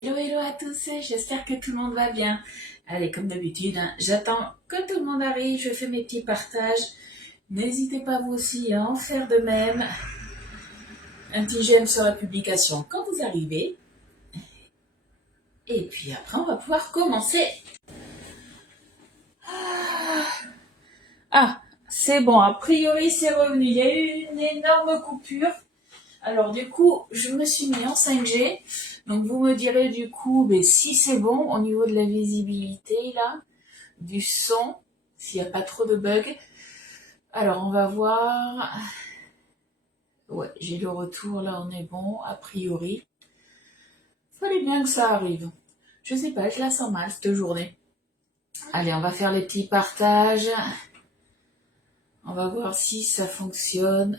Hello, hello à tous, j'espère que tout le monde va bien. Allez, comme d'habitude, j'attends que tout le monde arrive, je fais mes petits partages. N'hésitez pas vous aussi à en faire de même. Un petit j'aime sur la publication quand vous arrivez. Et puis après, on va pouvoir commencer. Ah, c'est bon, a priori c'est revenu. Il y a eu une énorme coupure. Alors du coup, je me suis mis en 5G. Donc vous me direz du coup si c'est bon au niveau de la visibilité là, du son, s'il n'y a pas trop de bugs. Alors on va voir. Ouais, j'ai le retour, là on est bon, a priori. Fallait bien que ça arrive. Je sais pas, je la sens mal cette journée. Allez, on va faire les petits partages. On va voir si ça fonctionne.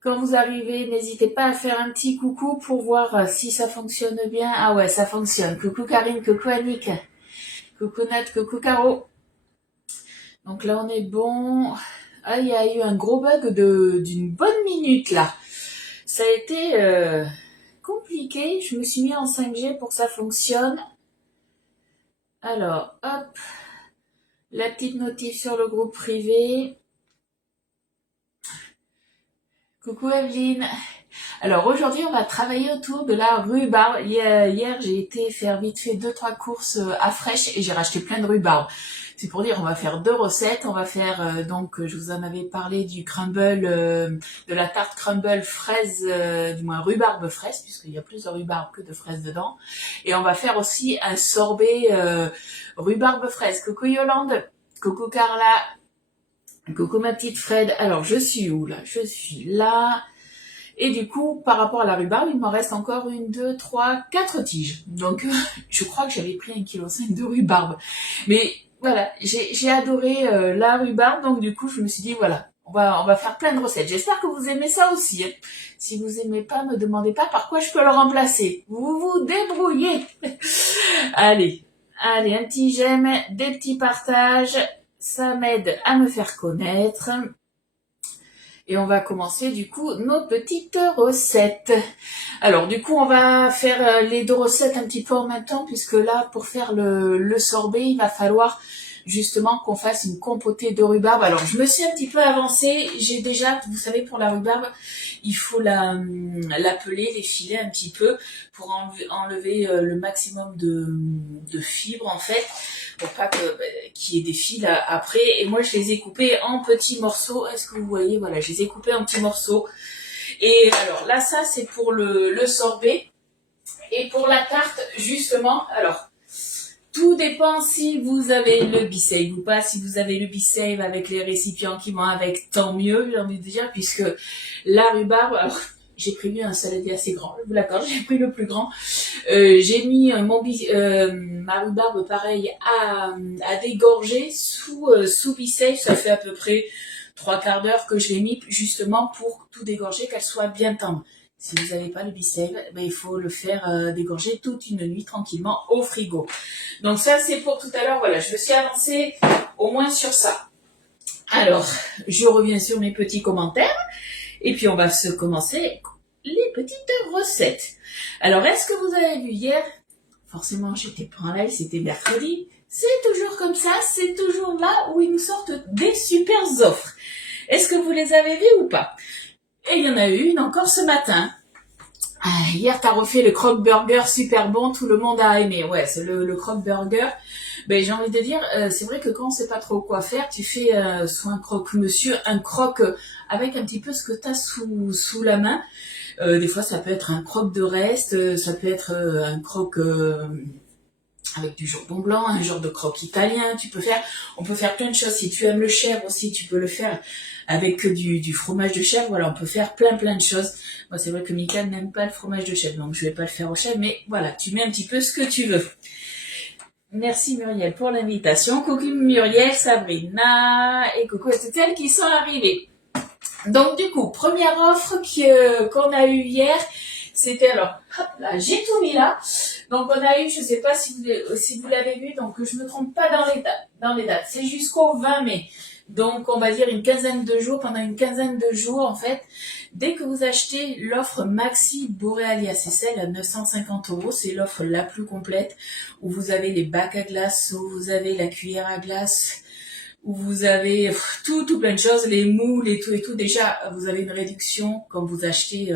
Quand vous arrivez, n'hésitez pas à faire un petit coucou pour voir si ça fonctionne bien. Ah ouais, ça fonctionne. Coucou Karine, coucou Annick, coucou Nat, coucou Caro. Donc là on est bon. Ah, il y a eu un gros bug d'une bonne minute là. Ça a été compliqué. Je me suis mis en 5G pour que ça fonctionne. Alors, hop, la petite notif sur le groupe privé. Coucou Evelyne. Alors aujourd'hui, on va travailler autour de la rhubarbe. Hier, j'ai été faire vite fait 2-3 courses à Fraîche et j'ai racheté plein de rhubarbe. C'est pour dire, on va faire 2 recettes. On va faire, donc, je vous en avais parlé du crumble, de la tarte crumble fraise, du moins rhubarbe fraise, puisqu'il y a plus de rhubarbe que de fraises dedans. Et on va faire aussi un sorbet rhubarbe fraise. Coucou Yolande, coucou Carla, coucou ma petite Fred. Alors, je suis où là? Je suis là. Et du coup, par rapport à la rhubarbe, il m'en reste encore 1, 2, 3, 4 tiges. Donc, je crois que j'avais pris 1,5 kg de rhubarbe. Mais voilà, j'ai adoré la rhubarbe. Donc, du coup, je me suis dit, voilà, on va faire plein de recettes. J'espère que vous aimez ça aussi, hein. Si vous aimez pas, me demandez pas par quoi je peux le remplacer. Vous vous débrouillez. Allez, allez, un petit j'aime, des petits partages. Ça m'aide à me faire connaître. Et on va commencer du coup nos petites recettes. Alors du coup on va faire les 2 recettes un petit peu en même temps puisque là pour faire le sorbet il va falloir justement qu'on fasse une compotée de rhubarbe. Alors je me suis un petit peu avancée, j'ai déjà, vous savez pour la rhubarbe, il faut la peler, les filer un petit peu pour enlever le maximum de fibres en fait pour pas qu'il y ait des fils après. Et moi, je les ai coupés en petits morceaux. Est-ce que vous voyez? Voilà, je les ai coupés en petits morceaux. Et alors là, ça, c'est pour le sorbet. Et pour la tarte, justement, alors, tout dépend si vous avez le Be-Save ou pas. Si vous avez le Be-Save avec les récipients qui vont avec, tant mieux, j'ai envie de dire, puisque la rhubarbe, alors, j'ai prévu un saladier assez grand, je vous l'accorde, j'ai pris le plus grand. J'ai mis ma rhubarbe pareil à dégorger sous Be-Save. Ça fait à peu près 3/4 d'heure que je l'ai mis justement pour tout dégorger, qu'elle soit bien tendre. Si vous n'avez pas le Be-Save, il faut le faire dégorger toute une nuit tranquillement au frigo. Donc ça c'est pour tout à l'heure. Voilà, je me suis avancée au moins sur ça. Alors, je reviens sur mes petits commentaires et puis on va se commencer les petites recettes. Alors, est-ce que vous avez vu hier? Forcément, j'étais pas en live, c'était mercredi. C'est toujours comme ça, c'est toujours là où ils nous sortent des super offres. Est-ce que vous les avez vues ou pas? Et il y en a eu une encore ce matin. Ah, hier, t'as refait le croque burger super bon, tout le monde a aimé. Ouais, c'est le croque burger. J'ai envie de dire, c'est vrai que quand on sait pas trop quoi faire, tu fais soit un croque monsieur, un croque avec un petit peu ce que t'as sous la main. Des fois, ça peut être un croque de reste, ça peut être un croque avec du jambon blanc, un genre de croque italien. On peut faire plein de choses. Si tu aimes le chèvre aussi, tu peux le faire avec du fromage de chèvre. Voilà, on peut faire plein de choses. Moi, c'est vrai que Michael n'aime pas le fromage de chèvre, donc je vais pas le faire au chèvre, mais voilà, tu mets un petit peu ce que tu veux. Merci Muriel pour l'invitation. Coucou Muriel, Sabrina et coucou à toutes celles qui sont arrivées. Donc du coup, première offre qu'on a eue hier, c'était alors, hop là, j'ai tout mis là. Donc on a eu, je sais pas si vous l'avez vu, donc je me trompe pas dans les dates. C'est jusqu'au 20 mai. Donc on va dire une quinzaine de jours, pendant une quinzaine de jours en fait, Dès que vous achetez l'offre Maxi Borealia, c'est celle à 950 €, c'est l'offre la plus complète, où vous avez les bacs à glace, où vous avez la cuillère à glace, où vous avez tout plein de choses, les moules et tout. Déjà, vous avez une réduction quand vous achetez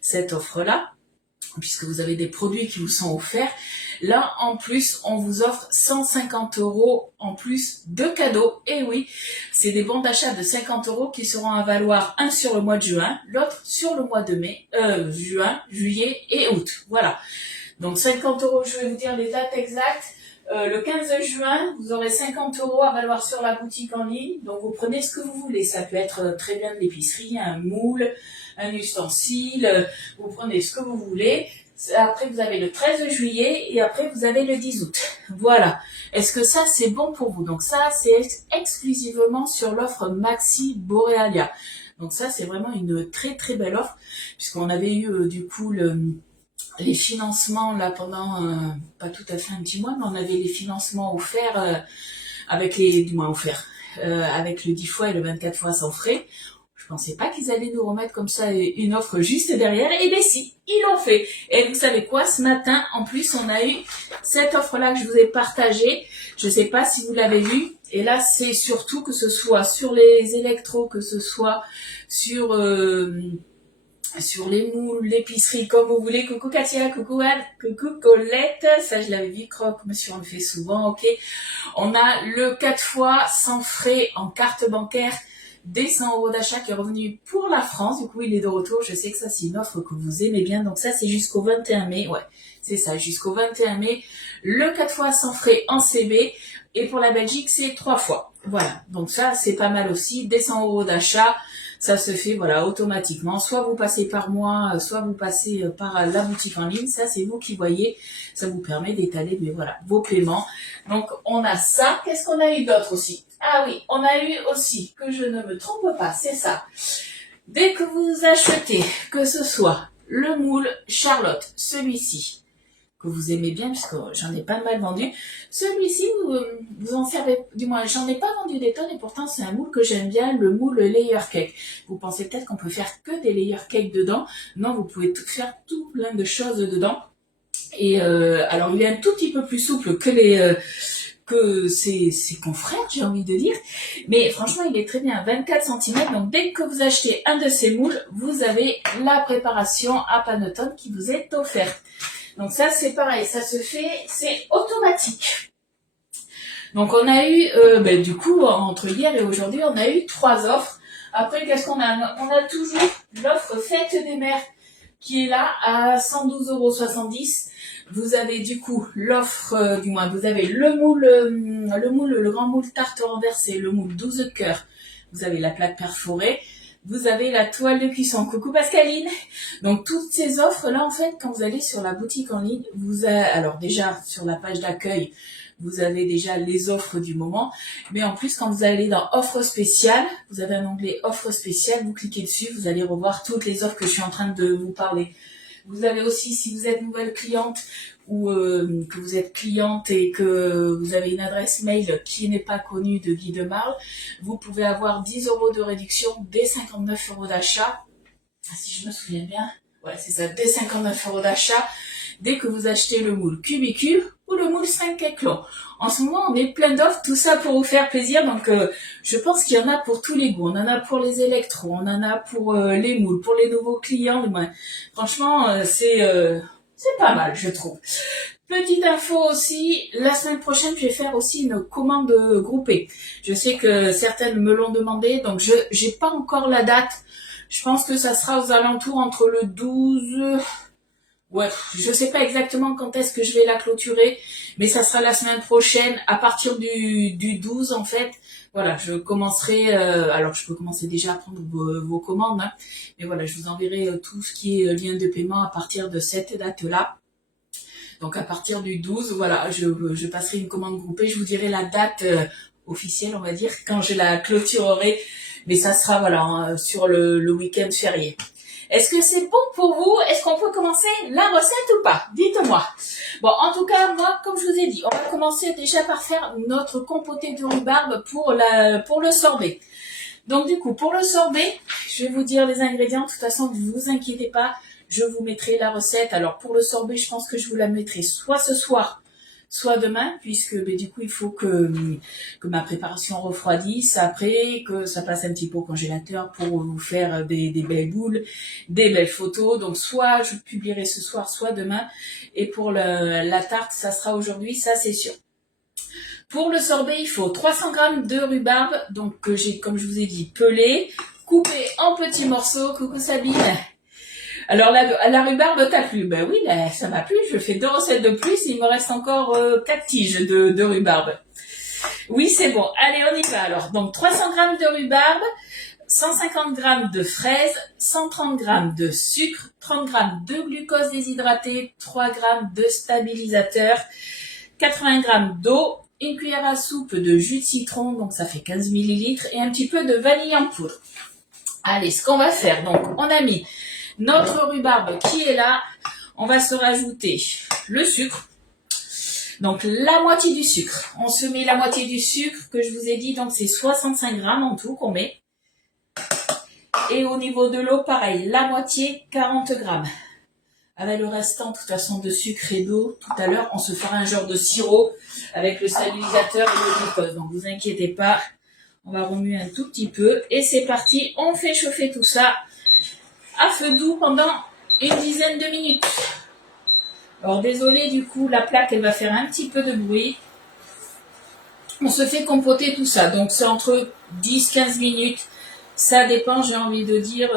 cette offre-là, puisque vous avez des produits qui vous sont offerts. Là, en plus, on vous offre 150 € en plus de cadeaux. Et oui, c'est des bons d'achat de 50 € qui seront à valoir, un sur le mois de juin, l'autre sur le mois de juin, juillet et août. Voilà. Donc 50 €, je vais vous dire les dates exactes. Le 15 juin, vous aurez 50 € à valoir sur la boutique en ligne. Donc vous prenez ce que vous voulez. Ça peut être très bien de l'épicerie, un moule, un ustensile. Vous prenez ce que vous voulez. Après, vous avez le 13 juillet et après, vous avez le 10 août. Voilà. Est-ce que ça, c'est bon pour vous? Donc ça, c'est exclusivement sur l'offre Maxi Borealia. Donc ça, c'est vraiment une très très belle offre, puisqu'on avait eu du coup les financements là pendant pas tout à fait un petit mois, mais on avait les financements offerts avec avec le 10 fois et le 24 fois sans frais. Je pensais pas qu'ils allaient nous remettre comme ça une offre juste derrière. Et bien si, ils l'ont fait. Et vous savez quoi, ce matin, en plus, on a eu cette offre-là que je vous ai partagée. Je sais pas si vous l'avez vue. Et là, c'est surtout que ce soit sur les électros, que ce soit sur les moules, l'épicerie, comme vous voulez. Coucou Katia, coucou Anne, coucou Colette. Ça, je l'avais vu, Croc, monsieur, on le fait souvent, ok. On a le 4 fois sans frais en carte bancaire des 100 € d'achat qui est revenu pour la France. Du coup, il est de retour. Je sais que ça, c'est une offre que vous aimez bien. Donc ça, c'est jusqu'au 21 mai. Ouais, c'est ça, jusqu'au 21 mai. Le 4 fois sans frais en CB. Et pour la Belgique, c'est 3 fois. Voilà. Donc ça, c'est pas mal aussi. Des 100 € d'achat. Ça se fait, voilà, automatiquement. Soit vous passez par moi, soit vous passez par la boutique en ligne. Ça, c'est vous qui voyez. Ça vous permet d'étaler, mais voilà, vos paiements. Donc, on a ça. Qu'est-ce qu'on a eu d'autre aussi? Ah oui, on a eu aussi, que je ne me trompe pas, c'est ça. Dès que vous achetez, que ce soit le moule Charlotte, celui-ci, que vous aimez bien, puisque j'en ai pas mal vendu, celui-ci, vous en servez, du moins, j'en ai pas vendu des tonnes, et pourtant c'est un moule que j'aime bien, le moule layer cake. Vous pensez peut-être qu'on peut faire que des layer cake dedans. Non, vous pouvez faire tout plein de choses dedans. Et alors, il est un tout petit peu plus souple que ses confrères, j'ai envie de dire. Mais franchement, il est très bien, 24 cm. Donc, dès que vous achetez un de ces moules, vous avez la préparation à panettone qui vous est offerte. Donc ça, c'est pareil, ça se fait, c'est automatique. Donc, on a eu, du coup, entre hier et aujourd'hui, on a eu 3 offres. Après, qu'est-ce qu'on a? On a toujours l'offre Fête des mères qui est là à 112,70 €. Vous avez du coup l'offre, du moins vous avez le grand moule tarte renversé, le moule 12 cœurs. Vous avez la plaque perforée. Vous avez la toile de cuisson. Coucou Pascaline. Donc toutes ces offres là, en fait, quand vous allez sur la boutique en ligne, alors déjà sur la page d'accueil, vous avez déjà les offres du moment. Mais en plus, quand vous allez dans offres spéciales, vous avez un onglet offres spéciales, vous cliquez dessus, vous allez revoir toutes les offres que je suis en train de vous parler. Vous avez aussi, si vous êtes nouvelle cliente ou que vous êtes cliente et que vous avez une adresse mail qui n'est pas connue de Guy de Marle, vous pouvez avoir 10 € de réduction dès 59 € d'achat. Si je me souviens bien, ouais, c'est ça, dès 59 € d'achat, dès que vous achetez le moule cubicule ou le moule 5 éclons. En ce moment, on est plein d'offres, tout ça pour vous faire plaisir. Donc, je pense qu'il y en a pour tous les goûts. On en a pour les électros, on en a pour les moules, pour les nouveaux clients. Franchement, c'est pas mal, je trouve. Petite info aussi, la semaine prochaine, je vais faire aussi une commande groupée. Je sais que certaines me l'ont demandé, donc j'ai pas encore la date. Je pense que ça sera aux alentours entre le 12... Ouais, je sais pas exactement quand est-ce que je vais la clôturer, mais ça sera la semaine prochaine, à partir du 12 en fait. Voilà, je commencerai, alors je peux commencer déjà à prendre vos commandes, hein, mais voilà, je vous enverrai tout ce qui est lien de paiement à partir de cette date-là. Donc à partir du 12, voilà, je passerai une commande groupée, je vous dirai la date officielle, on va dire, quand je la clôturerai, mais ça sera voilà sur le week-end férié. Est-ce que c'est bon pour vous? Est-ce qu'on peut commencer la recette ou pas? Dites-moi. Bon, en tout cas, moi, comme je vous ai dit, on va commencer déjà par faire notre compoté de rhubarbe pour le sorbet. Donc du coup, pour le sorbet, je vais vous dire les ingrédients. De toute façon, ne vous inquiétez pas, je vous mettrai la recette. Alors pour le sorbet, je pense que je vous la mettrai soit ce soir, soit demain, puisque du coup, il faut que ma préparation refroidisse après, que ça passe un petit peu au congélateur pour vous faire des belles boules, des belles photos. Donc soit je publierai ce soir, soit demain. Et pour la tarte, ça sera aujourd'hui, ça c'est sûr. Pour le sorbet, il faut 300 g de rhubarbe, donc que j'ai, comme je vous ai dit, pelé, coupé en petits morceaux. Coucou Sabine. Alors la rhubarbe t'a plu? Ben oui, là, ça m'a plu. Je fais 2 recettes de plus. Il me reste encore 4 tiges de rhubarbe. Oui, c'est bon. Allez, on y va alors. Donc 300 g de rhubarbe, 150 g de fraises, 130 g de sucre, 30 g de glucose déshydraté, 3 g de stabilisateur, 80 g d'eau, une cuillère à soupe de jus de citron, donc ça fait 15 ml, et un petit peu de vanille en poudre. Allez, ce qu'on va faire, donc on a mis notre rhubarbe qui est là, on va se rajouter le sucre, donc la moitié du sucre. On se met la moitié du sucre que je vous ai dit, donc c'est 65 g en tout qu'on met. Et au niveau de l'eau, pareil, la moitié, 40 g. Avec le restant, de toute façon, de sucre et d'eau, tout à l'heure, on se fera un genre de sirop avec le stabilisateur et le glucose. Donc, vous inquiétez pas, on va remuer un tout petit peu. Et c'est parti, on fait chauffer tout ça à feu doux pendant une dizaine de minutes. Alors, désolé, du coup, la plaque, elle va faire un petit peu de bruit. On se fait compoter tout ça. Donc, c'est entre 10-15 minutes. Ça dépend, j'ai envie de dire...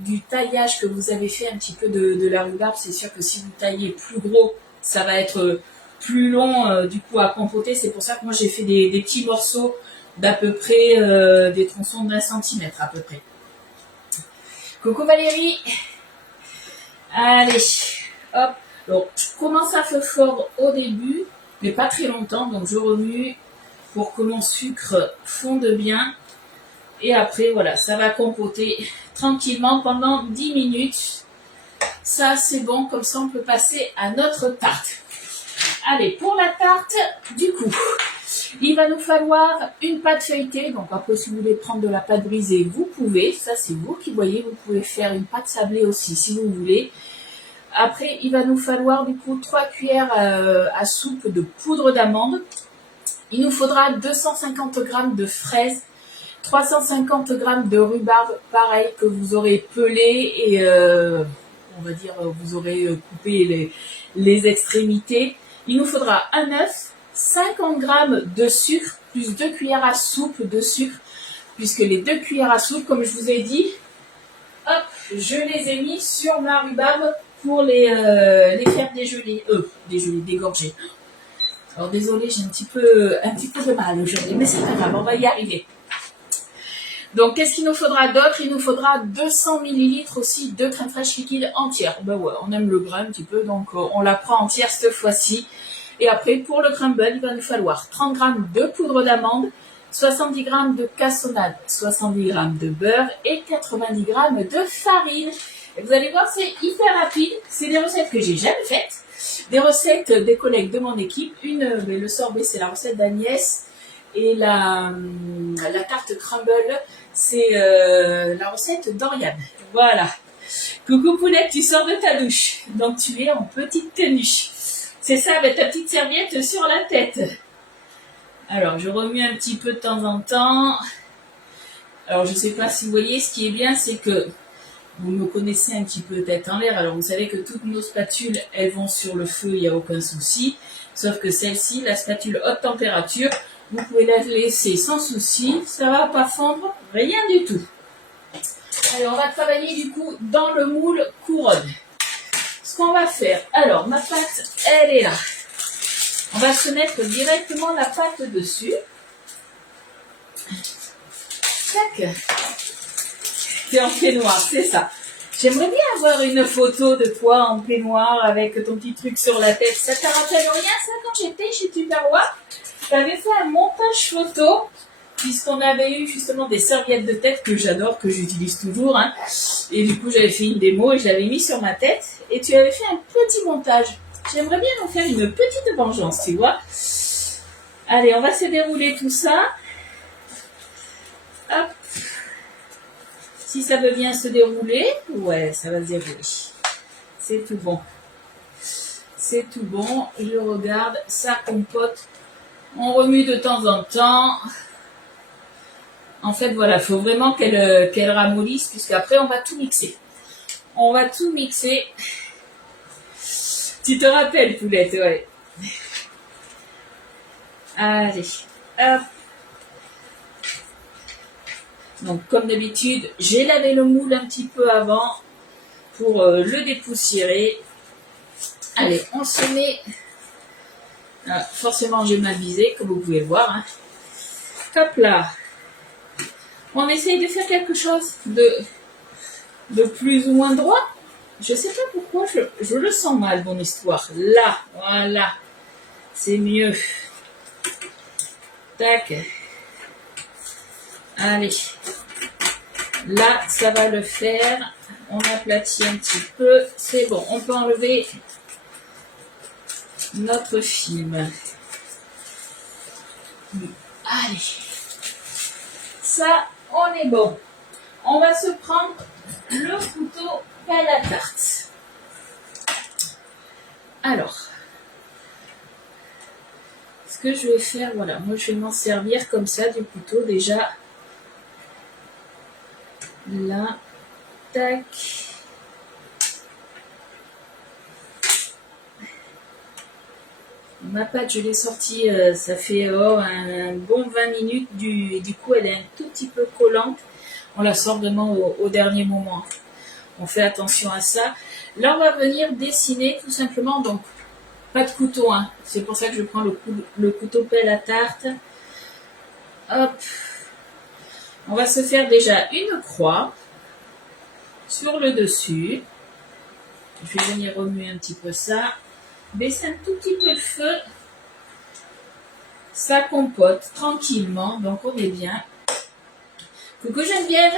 du taillage que vous avez fait un petit peu de la rhubarbe. C'est sûr que si vous taillez plus gros, ça va être plus long du coup à compoter. C'est pour ça que moi j'ai fait des petits morceaux d'à peu près des tronçons d'1 cm à peu près. Coucou Valérie. Allez, hop. Donc je commence à feu fort au début, mais pas très longtemps. Donc je remue pour que mon sucre fonde bien. Et après, voilà, ça va compoter tranquillement pendant 10 minutes. Ça, c'est bon. Comme ça, on peut passer à notre tarte. Allez, pour la tarte, du coup, il va nous falloir une pâte feuilletée. Donc, après, si vous voulez prendre de la pâte brisée, vous pouvez. Ça, c'est vous qui voyez. Vous pouvez faire une pâte sablée aussi, si vous voulez. Après, il va nous falloir, du coup, 3 cuillères à soupe de poudre d'amande. Il nous faudra 250 g de fraises. 350 g de rhubarbe, pareil, que vous aurez pelé et on va dire vous aurez coupé les extrémités. Il nous faudra un œuf, 50 g de sucre, plus 2 cuillères à soupe de sucre, puisque les 2 cuillères à soupe, comme je vous ai dit, hop, je les ai mis sur ma rhubarbe pour les faire dégorger. Alors désolé, j'ai un petit peu de mal aujourd'hui, mais c'est pas grave, on va y arriver. Donc, qu'est-ce qu'il nous faudra d'autre? Il nous faudra 200 ml aussi de crème fraîche liquide entière. Ben ouais, on aime le gras un petit peu, donc on la prend entière cette fois-ci. Et après, pour le crumble, il va nous falloir 30 g de poudre d'amande, 70 g de cassonade, 70 g de beurre et 90 g de farine. Et vous allez voir, c'est hyper rapide. C'est des recettes que j'ai jamais faites. Des recettes des collègues de mon équipe. Le sorbet, c'est la recette d'Agnès. Et la tarte crumble, c'est la recette d'Oriane. Voilà. Coucou Poulette, tu sors de ta douche. Donc tu es en petite tenue. C'est ça, avec ta petite serviette sur la tête. Alors, je remue un petit peu de temps en temps. Alors, je ne sais pas si vous voyez, ce qui est bien, c'est que vous me connaissez un petit peu tête en l'air. Alors, vous savez que toutes nos spatules, elles vont sur le feu, il n'y a aucun souci. Sauf que celle-ci, la spatule haute température, vous pouvez la laisser sans souci, ça va pas fondre, rien du tout. Allez, on va travailler du coup dans le moule couronne. Ce qu'on va faire, alors ma pâte, elle est là. On va se mettre directement la pâte dessus. Tac. T'es en peignoir, c'est ça. J'aimerais bien avoir une photo de toi en peignoir avec ton petit truc sur la tête. Ça te rappelle rien ça quand j'étais chez Tupperware? J'avais fait un montage photo, puisqu'on avait eu justement des serviettes de tête que j'adore, que j'utilise toujours. Hein. Et du coup, j'avais fait une démo et je l'avais mis sur ma tête. Et tu avais fait un petit montage. J'aimerais bien nous faire une petite vengeance, tu vois. Allez, on va se dérouler tout ça. Hop. Si ça veut bien se dérouler, ouais, ça va se dérouler. C'est tout bon. C'est tout bon. Je regarde, ça compote. On remue de temps en temps. En fait, voilà, il faut vraiment qu'elle ramollisse, puisqu'après, on va tout mixer. On va tout mixer. Tu te rappelles, poulette, ouais. Allez, hop. Donc, comme d'habitude, j'ai lavé le moule un petit peu avant pour le dépoussiérer. Allez, on se met... Ah, forcément, j'ai mal visé, comme vous pouvez le voir. Hein. Hop là. On essaye de faire quelque chose de plus ou moins droit. Je sais pas pourquoi, je le sens mal, mon histoire. Là, voilà. C'est mieux. Tac. Allez. Là, ça va le faire. On aplatit un petit peu. C'est bon, on peut enlever notre film. Allez. Ça, on est bon. On va se prendre le couteau pelle à tarte. Alors, ce que je vais faire, voilà, moi je vais m'en servir comme ça du couteau déjà. Là, tac. Ma pâte, je l'ai sortie, ça fait un bon 20 minutes. Du coup, elle est un tout petit peu collante. On la sort vraiment au dernier moment. On fait attention à ça. Là, on va venir dessiner tout simplement. Donc, pas de couteau. Hein. C'est pour ça que je prends le couteau pelle à tarte. Hop. On va se faire déjà une croix sur le dessus. Je vais venir remuer un petit peu ça. Baisser un tout petit peu le feu. Ça compote tranquillement. Donc, on est bien. Coucou Geneviève.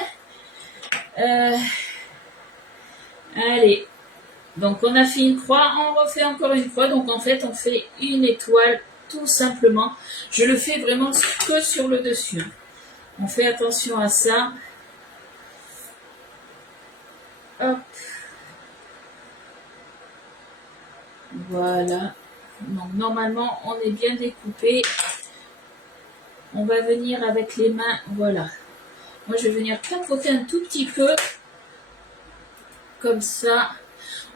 Allez. Donc, on a fait une croix. On refait encore une croix. Donc, en fait, on fait une étoile tout simplement. Je le fais vraiment que sur le dessus. On fait attention à ça. Hop. Voilà. Donc, normalement, on est bien découpé. On va venir avec les mains. Voilà. Moi, je vais venir tapoter un tout petit peu. Comme ça.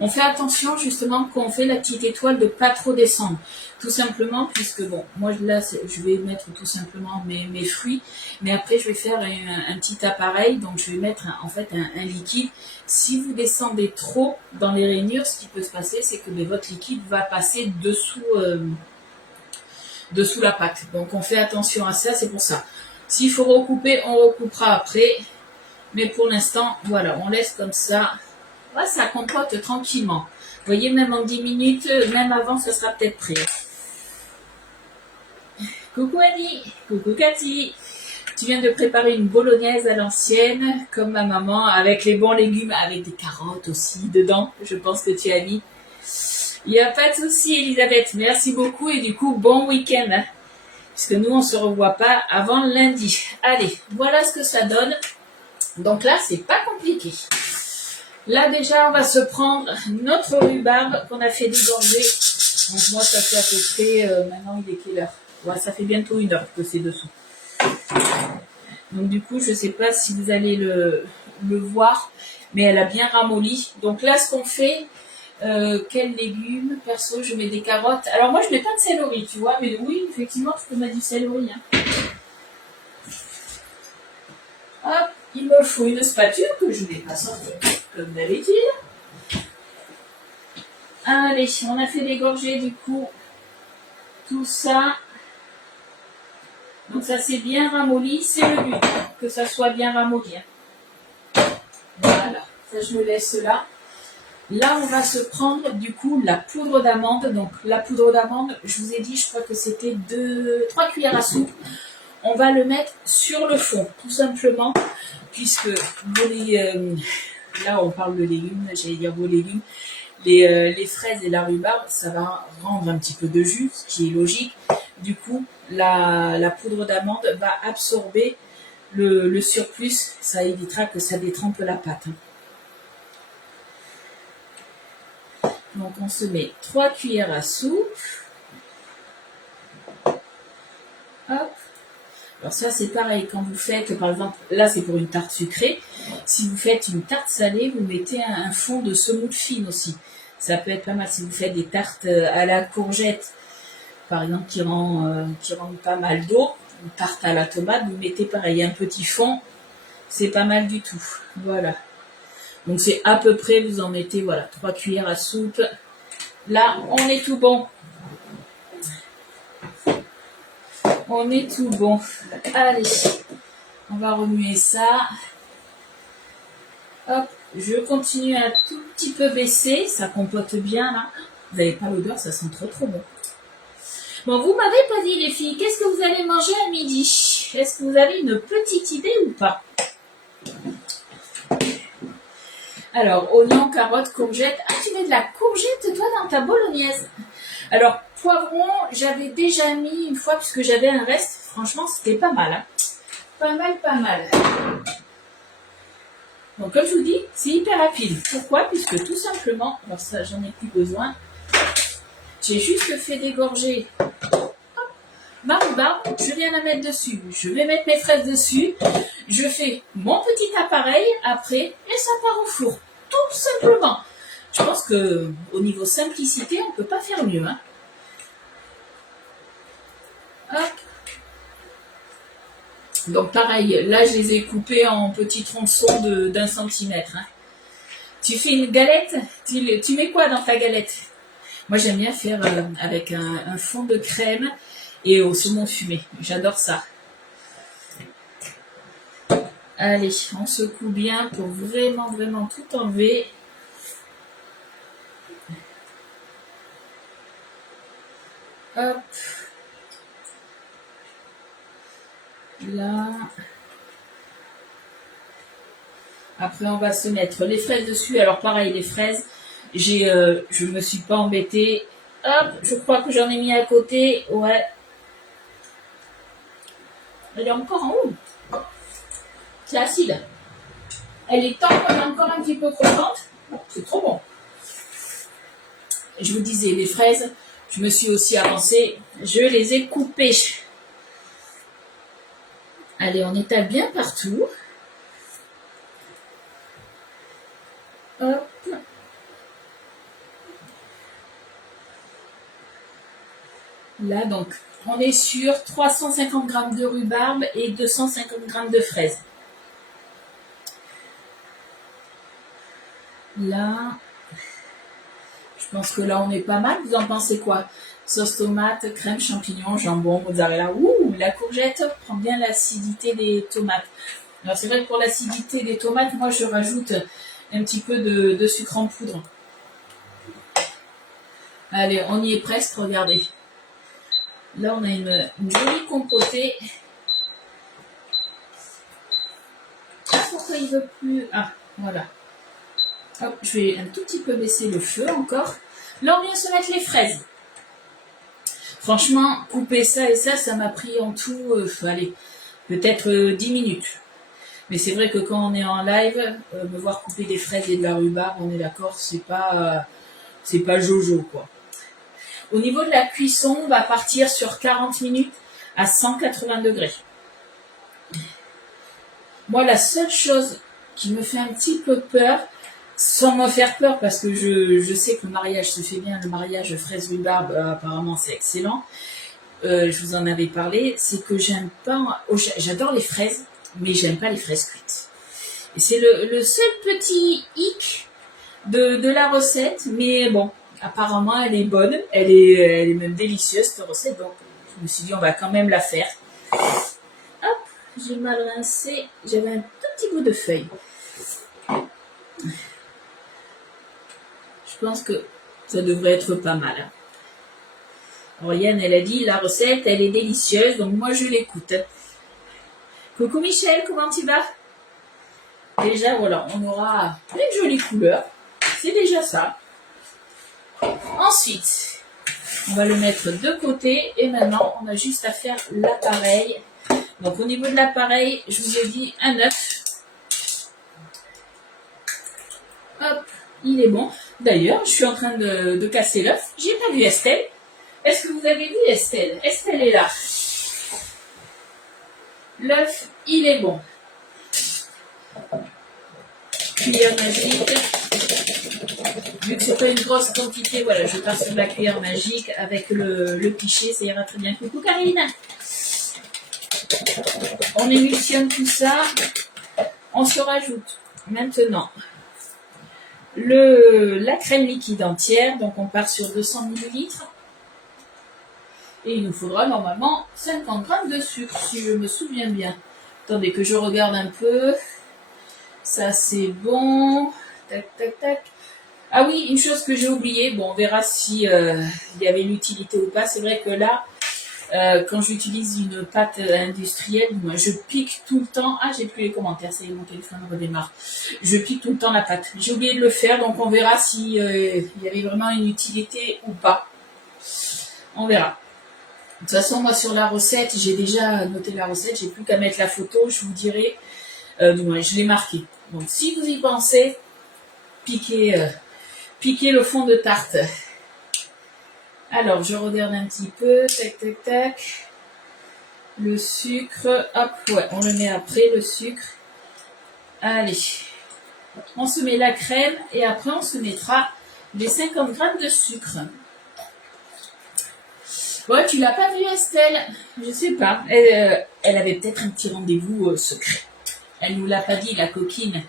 On fait attention justement quand on fait la petite étoile de pas trop descendre. Tout simplement puisque bon, moi là je vais mettre tout simplement mes fruits. Mais après je vais faire un petit appareil. Donc je vais mettre en fait un liquide. Si vous descendez trop dans les rainures, ce qui peut se passer c'est que votre liquide va passer dessous la pâte. Donc on fait attention à ça, c'est pour ça. S'il faut recouper, on recoupera après. Mais pour l'instant, voilà, on laisse comme ça. Ouais, ça compote tranquillement. Vous voyez, même en 10 minutes, même avant, ça sera peut-être prêt. Coucou Annie, coucou Cathy. Tu viens de préparer une bolognaise à l'ancienne, comme ma maman, avec les bons légumes, avec des carottes aussi dedans. Je pense que tu as mis. Il n'y a pas de souci, Elisabeth. Merci beaucoup et du coup, bon week-end. Hein, puisque nous, on ne se revoit pas avant lundi. Allez, voilà ce que ça donne. Donc là, c'est pas compliqué. Là, déjà, on va se prendre notre rhubarbe qu'on a fait dégorger. Donc, moi, ça fait à peu près... maintenant, il est quelle heure? Ouais, ça fait bientôt 1 heure que c'est dessous. Donc, du coup, je ne sais pas si vous allez le voir, mais elle a bien ramolli. Donc là, ce qu'on fait... quels légumes? Perso, je mets des carottes. Alors, moi, je mets pas de céleri, tu vois. Mais oui, effectivement, tu peux mettre du céleri. Hein. Hop, il me faut une spatule que je n'ai pas sortie, comme d'habitude. Allez, on a fait dégorger du coup tout ça. Donc ça c'est bien ramolli, c'est le but, que ça soit bien ramolli. Voilà, ça je le laisse là. Là on va se prendre du coup la poudre d'amande. Donc la poudre d'amande, je vous ai dit, je crois que c'était 3 cuillères à soupe. On va le mettre sur le fond, tout simplement, puisque là on parle de légumes, j'allais dire vos légumes, les fraises et la rhubarbe, ça va rendre un petit peu de jus, ce qui est logique. Du coup, la poudre d'amande va absorber le surplus, ça évitera que ça détrempe la pâte. Donc on se met 3 cuillères à soupe. Hop. Alors ça c'est pareil, quand vous faites, par exemple, là c'est pour une tarte sucrée, si vous faites une tarte salée, vous mettez un fond de semoule fine aussi. Ça peut être pas mal si vous faites des tartes à la courgette, par exemple, qui rendent pas mal d'eau. Une tarte à la tomate, vous mettez pareil un petit fond, c'est pas mal du tout. Voilà. Donc c'est à peu près, vous en mettez, voilà, 3 cuillères à soupe. Là, on est tout bon. On est tout bon. Allez, on va remuer ça. Hop, je continue un tout petit peu baisser. Ça compote bien là. Vous n'avez pas l'odeur, ça sent trop trop bon. Bon, vous m'avez pas dit les filles, qu'est-ce que vous allez manger à midi? Est-ce que vous avez une petite idée ou pas? Alors, oignons, carottes, courgettes. Ah, tu mets de la courgette toi dans ta bolognaise? Alors, poivron, j'avais déjà mis une fois puisque j'avais un reste. Franchement, c'était pas mal. Hein. Pas mal, pas mal. Donc, comme je vous dis, c'est hyper rapide. Pourquoi? Puisque tout simplement, alors ça, j'en ai plus besoin. J'ai juste fait dégorger ma rhubarbe. Je viens la mettre dessus. Je vais mettre mes fraises dessus. Je fais mon petit appareil après et ça part au four. Tout simplement. Je pense que au niveau simplicité, on ne peut pas faire mieux. Hein. Hop. Donc pareil, là je les ai coupés en petits tronçons d'1 centimètre. Hein. Tu fais une galette, tu mets quoi dans ta galette? Moi j'aime bien faire avec un fond de crème et au saumon fumé. J'adore ça. Allez, on secoue bien pour vraiment tout enlever. Hop. Là. Après, on va se mettre les fraises dessus. Alors, pareil, les fraises, je me suis pas embêtée. Hop, je crois que j'en ai mis à côté. Ouais. Elle est encore en haut. C'est acide. Elle est tendre, elle est encore un petit peu croquante. C'est trop bon. Je vous disais, les fraises, je me suis aussi avancée. Je les ai coupées. Allez, on étale bien partout. Hop. Là, donc, on est sur 350 g de rhubarbe et 250 g de fraises. Là, je pense que là, on est pas mal. Vous en pensez quoi? Sauce tomate, crème, champignons, jambon, mozzarella. Ouh, la courgette prend bien l'acidité des tomates. Alors, c'est vrai que pour l'acidité des tomates, moi, je rajoute un petit peu de sucre en poudre. Allez, on y est presque, regardez. Là, on a une jolie compotée. Ah, pourquoi il veut plus? Ah, voilà. Hop, je vais un tout petit peu baisser le feu encore. Là, on vient se mettre les fraises. Franchement, couper ça et ça m'a pris en tout, allez, peut-être 10 minutes. Mais c'est vrai que quand on est en live, me voir couper des fraises et de la rhubarbe, on est d'accord, c'est pas jojo, quoi. Au niveau de la cuisson, on va partir sur 40 minutes à 180 degrés. Moi, la seule chose qui me fait un petit peu peur, sans me faire peur, parce que je sais que le mariage se fait bien, le mariage fraise-rhubarbe, apparemment c'est excellent, je vous en avais parlé, c'est que j'aime pas, j'adore les fraises, mais j'aime pas les fraises cuites. Et c'est le seul petit hic de la recette, mais bon, apparemment elle est bonne, elle est même délicieuse cette recette, donc je me suis dit on va quand même la faire. Hop, j'ai mal rincé, j'avais un tout petit bout de feuille. Je pense que ça devrait être pas mal. Oriane, elle a dit la recette, elle est délicieuse, donc moi je l'écoute. Coucou Michel, comment tu vas? Déjà, voilà, on aura plein de jolies couleurs. C'est déjà ça. Ensuite, on va le mettre de côté et maintenant, on a juste à faire l'appareil. Donc au niveau de l'appareil, je vous ai dit un œuf. Hop, il est bon. D'ailleurs, je suis en train de casser l'œuf. J'ai pas vu Estelle. Est-ce que vous avez vu Estelle? Estelle est là. L'œuf, il est bon. Cuillère magique. Vu que c'est pas une grosse quantité, voilà, je pars sur la cuillère magique avec le pichet, ça ira très bien. Coucou Karine. On émulsionne tout ça. On se rajoute maintenant la crème liquide entière. Donc on part sur 200 ml. Et il nous faudra normalement 50 grammes de sucre, si je me souviens bien. Attendez que je regarde un peu. Ça c'est bon. Tac, tac, tac. Ah oui, une chose que j'ai oubliée. Bon, on verra si il y avait l'utilité ou pas. C'est vrai que là, quand j'utilise une pâte industrielle, moi, je pique tout le temps. Ah, j'ai plus les commentaires, ça y est, mon téléphone redémarre. Je pique tout le temps la pâte. J'ai oublié de le faire, donc on verra si il y avait vraiment une utilité ou pas. On verra. De toute façon, moi, sur la recette, j'ai déjà noté la recette. J'ai plus qu'à mettre la photo, je vous dirai. Du moins, je l'ai marqué. Donc, si vous y pensez, piquez le fond de tarte. Alors, je regarde un petit peu. Tac, tac, tac. Le sucre. Hop, ouais, on le met après, le sucre. Allez. On se met la crème et après, on se mettra les 50 grammes de sucre. Ouais, tu l'as pas vue, Estelle? Je sais pas. Elle avait peut-être un petit rendez-vous secret. Elle nous l'a pas dit, la coquine.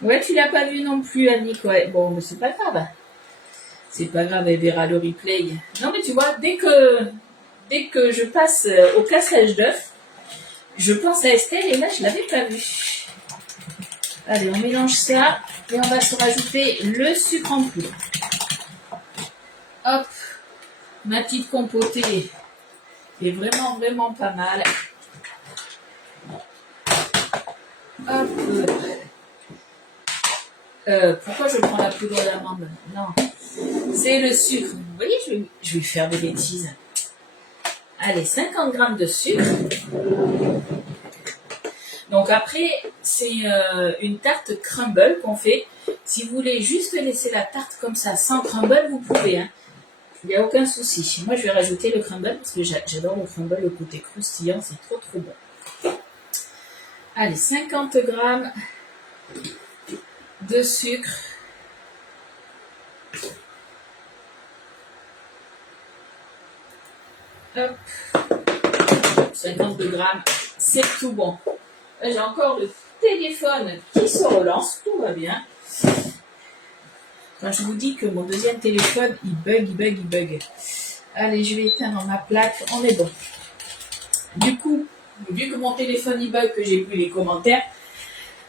Ouais, tu l'as pas vue non plus, Annick. Ouais, bon, mais c'est pas grave. C'est pas grave, elle verra le replay. Non, mais tu vois, dès que je passe au cassage d'œufs, je pense à Estelle et là, je l'avais pas vue. Allez, on mélange ça et on va se rajouter le sucre en poudre. Hop, ma petite compotée est vraiment, vraiment pas mal. Hop. Pourquoi je prends la poudre d'amande? Non, c'est le sucre. Vous voyez, je vais faire des bêtises. Allez, 50 grammes de sucre. Donc après, c'est une tarte crumble qu'on fait. Si vous voulez juste laisser la tarte comme ça, sans crumble, vous pouvez. Hein. Il n'y a aucun souci. Moi, je vais rajouter le crumble parce que j'adore le crumble, le côté croustillant, c'est trop trop bon. Allez, 50 grammes de sucre. Hop. 52 grammes, c'est tout bon. J'ai encore le téléphone qui se relance, tout va bien. Quand je vous dis que mon deuxième téléphone, il bug. Allez, je vais éteindre ma plaque, on est bon. Du coup, vu que mon téléphone il bug, que j'ai plus les commentaires,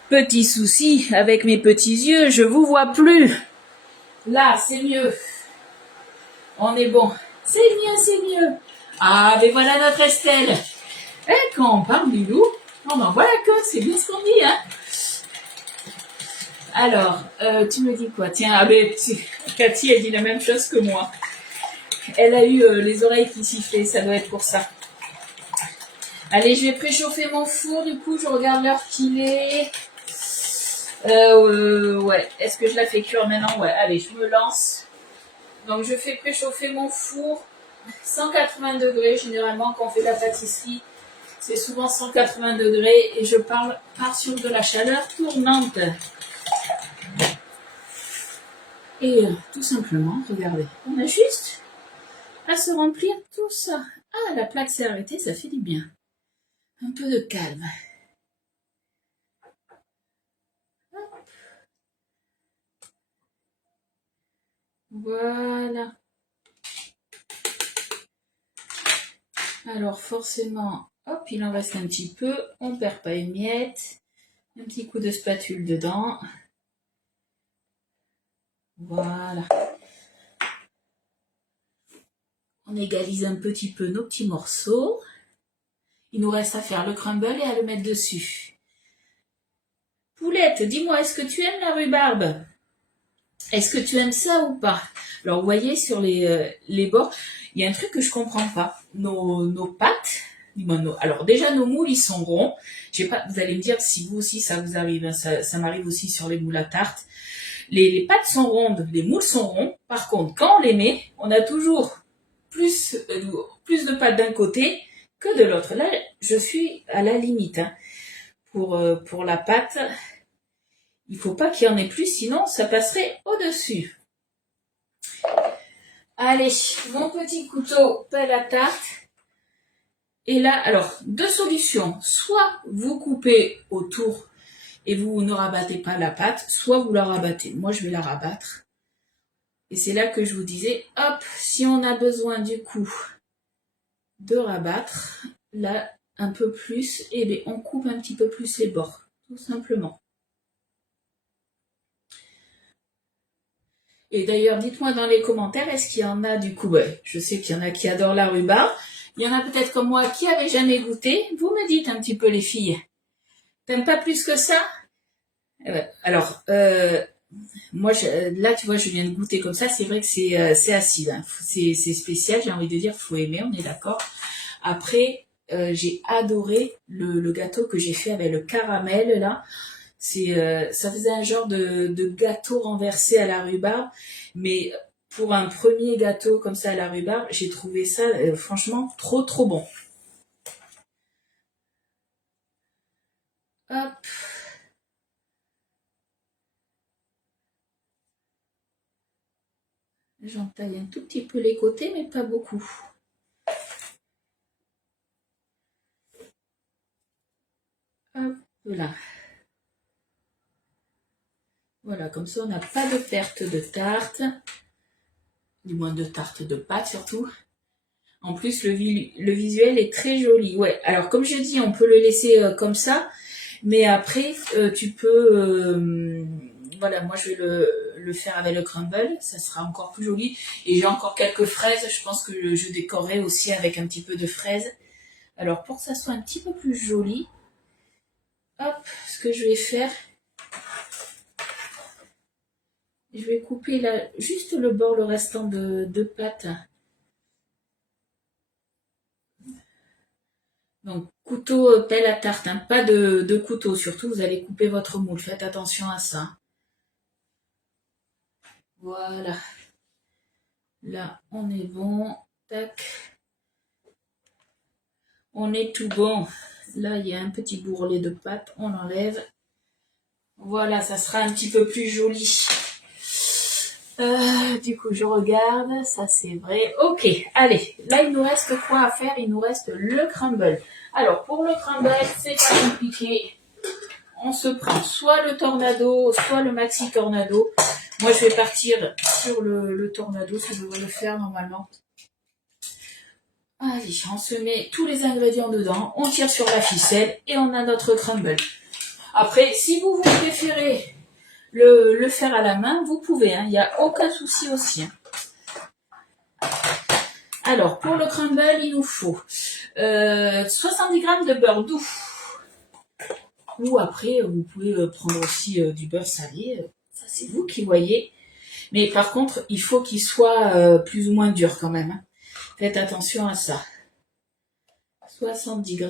petit souci avec mes petits yeux, je vous vois plus. Là, c'est mieux. On est bon. C'est mieux. Ah, mais voilà notre Estelle. Et quand on parle du loup, on en voit la côte, c'est bien ce qu'on dit, hein. Alors, tu me dis quoi? Tiens, Cathy, elle dit la même chose que moi. Elle a eu les oreilles qui sifflaient, ça doit être pour ça. Allez, je vais préchauffer mon four, du coup, je regarde l'heure qu'il est. Ouais, est-ce que je la fais cuire maintenant? Ouais, allez, je me lance. Donc, je fais préchauffer mon four, 180 degrés, généralement, quand on fait de la pâtisserie. C'est souvent 180 degrés et je pars sur de la chaleur tournante. Et tout simplement, regardez, on a juste à se remplir tout ça. Ah, la plaque s'est arrêtée, ça fait du bien. Un peu de calme. Hop. Voilà. Alors forcément, hop, il en reste un petit peu. On perd pas une miette. Un petit coup de spatule dedans. Voilà. On égalise un petit peu nos petits morceaux. Il nous reste à faire le crumble et à le mettre dessus. Poulette, dis-moi, est-ce que tu aimes la rhubarbe? Est-ce que tu aimes ça ou pas? Alors, vous voyez, sur les bords, il y a un truc que je comprends pas. Nos pâtes, Alors déjà, nos moules, ils sont ronds. Je sais pas, vous allez me dire si vous aussi ça vous arrive, hein, ça m'arrive aussi sur les moules à tarte. Les pâtes sont rondes, les moules sont ronds. Par contre, quand on les met, on a toujours plus de pâtes d'un côté que de l'autre. Là, je suis à la limite. Hein. Pour la pâte, il faut pas qu'il y en ait plus, sinon ça passerait au-dessus. Allez, mon petit couteau pelle à tarte. Et là, alors, deux solutions. Soit vous coupez autour et vous ne rabattez pas la pâte, soit vous la rabattez. Moi, je vais la rabattre. Et c'est là que je vous disais, hop, si on a besoin du coup de rabattre, là, un peu plus, et bien, on coupe un petit peu plus les bords, tout simplement. Et d'ailleurs, dites-moi dans les commentaires, est-ce qu'il y en a du coup, ouais, je sais qu'il y en a qui adorent la rhubarbe. Il y en a peut-être comme moi qui n'avaient jamais goûté. Vous me dites un petit peu les filles. T'aimes pas plus que ça? Alors, moi, là, tu vois, je viens de goûter comme ça. C'est vrai que c'est acide. Hein. C'est spécial, j'ai envie de dire, faut aimer, on est d'accord. Après, j'ai adoré le gâteau que j'ai fait avec le caramel, là. Ça faisait un genre de gâteau renversé à la rhubarbe. Mais pour un premier gâteau comme ça à la rhubarbe, j'ai trouvé ça, franchement, trop, trop bon. Hop. J'entaille un tout petit peu les côtés, mais pas beaucoup. Hop là. Voilà, comme ça on n'a pas de perte de tarte. Du moins de tarte de pâte surtout. En plus, le visuel est très joli. Ouais, alors comme je dis, on peut le laisser comme ça. Mais après, tu peux... voilà, moi je vais le faire avec le crumble. Ça sera encore plus joli. Et j'ai encore quelques fraises. Je pense que je décorerai aussi avec un petit peu de fraises. Alors pour que ça soit un petit peu plus joli, hop, ce que je vais faire... Je vais couper là, juste le bord, le restant de pâte. Donc, couteau pelle à tarte, hein, pas de couteau. Surtout, vous allez couper votre moule. Faites attention à ça. Voilà. Là, on est bon. Tac. On est tout bon. Là, il y a un petit bourrelet de pâte. On l'enlève. Voilà, ça sera un petit peu plus joli. Du coup, je regarde, ça c'est vrai. Ok, allez, là il nous reste quoi à faire? Il nous reste le crumble. Alors, pour le crumble, c'est pas compliqué. On se prend soit le tornado, soit le maxi tornado. Moi, je vais partir sur le tornado, ça devrait le faire normalement. Allez, on se met tous les ingrédients dedans, on tire sur la ficelle et on a notre crumble. Après, si vous préférez le faire à la main, vous pouvez, hein, il n'y a aucun souci aussi. Hein. Alors, pour le crumble, il nous faut 70 g de beurre doux. Ou après, vous pouvez prendre aussi du beurre salé. Ça, c'est vous qui voyez. Mais par contre, il faut qu'il soit plus ou moins dur quand même. Hein. Faites attention à ça. 70 g.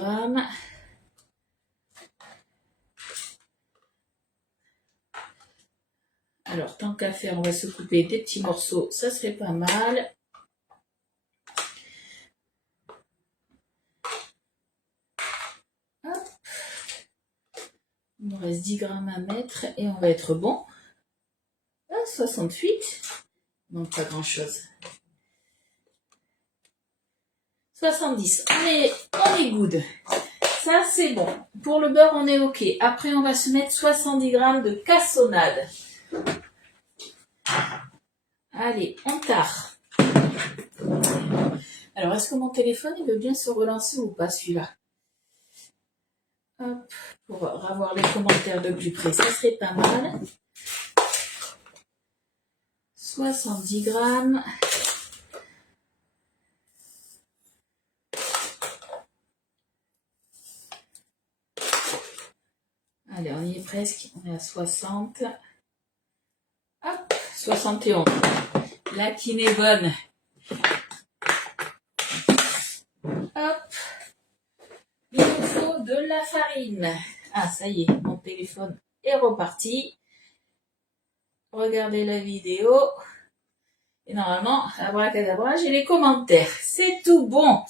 Alors, tant qu'à faire, on va se couper des petits morceaux. Ça serait pas mal. Hop. Il nous reste 10 g à mettre et on va être bon. 68. Donc, pas grand-chose. 70. On est good. Ça, c'est bon. Pour le beurre, on est OK. Après, on va se mettre 70 g de cassonade. Allez, on tare. Alors, est-ce que mon téléphone, il veut bien se relancer ou pas, celui-là? Hop, pour avoir les commentaires de plus près, ça serait pas mal. 70 g. Allez, on y est presque. On est à 60. Hop, 71. La quine est bonne. Hop. de la farine. Ah, ça y est, mon téléphone est reparti. Regardez la vidéo. Et normalement, abracadabra, j'ai les commentaires. C'est tout bon.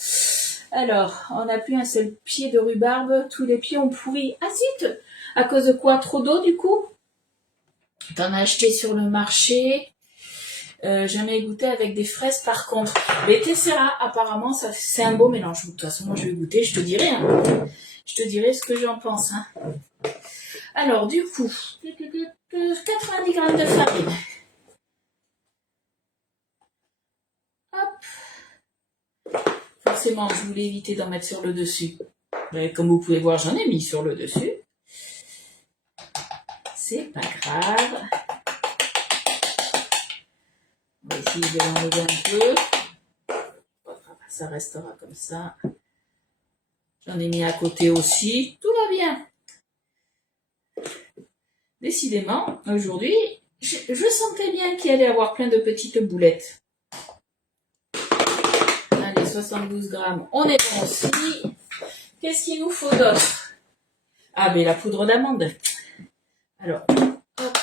Alors, on n'a plus un seul pied de rhubarbe. Tous les pieds ont pourri. Ah zut! À cause de quoi? Trop d'eau du coup? T'en as acheté sur le marché. Jamais goûté avec des fraises par contre. Les Tessera, apparemment, c'est un beau mélange. De toute façon, moi je vais goûter, je te dirai. Hein. Je te dirai ce que j'en pense. Hein. Alors, du coup, 90 grammes de farine. Hop. Forcément, je voulais éviter d'en mettre sur le dessus. Mais comme vous pouvez voir, j'en ai mis sur le dessus. C'est pas grave. On va essayer de l'enlever un peu. Ça restera comme ça. J'en ai mis à côté aussi. Tout va bien. Décidément, aujourd'hui, je sentais bien qu'il allait y avoir plein de petites boulettes. Allez, 72 grammes, on est bon aussi. Qu'est-ce qu'il nous faut d'autre? Ah, mais la poudre d'amande. Alors, hop.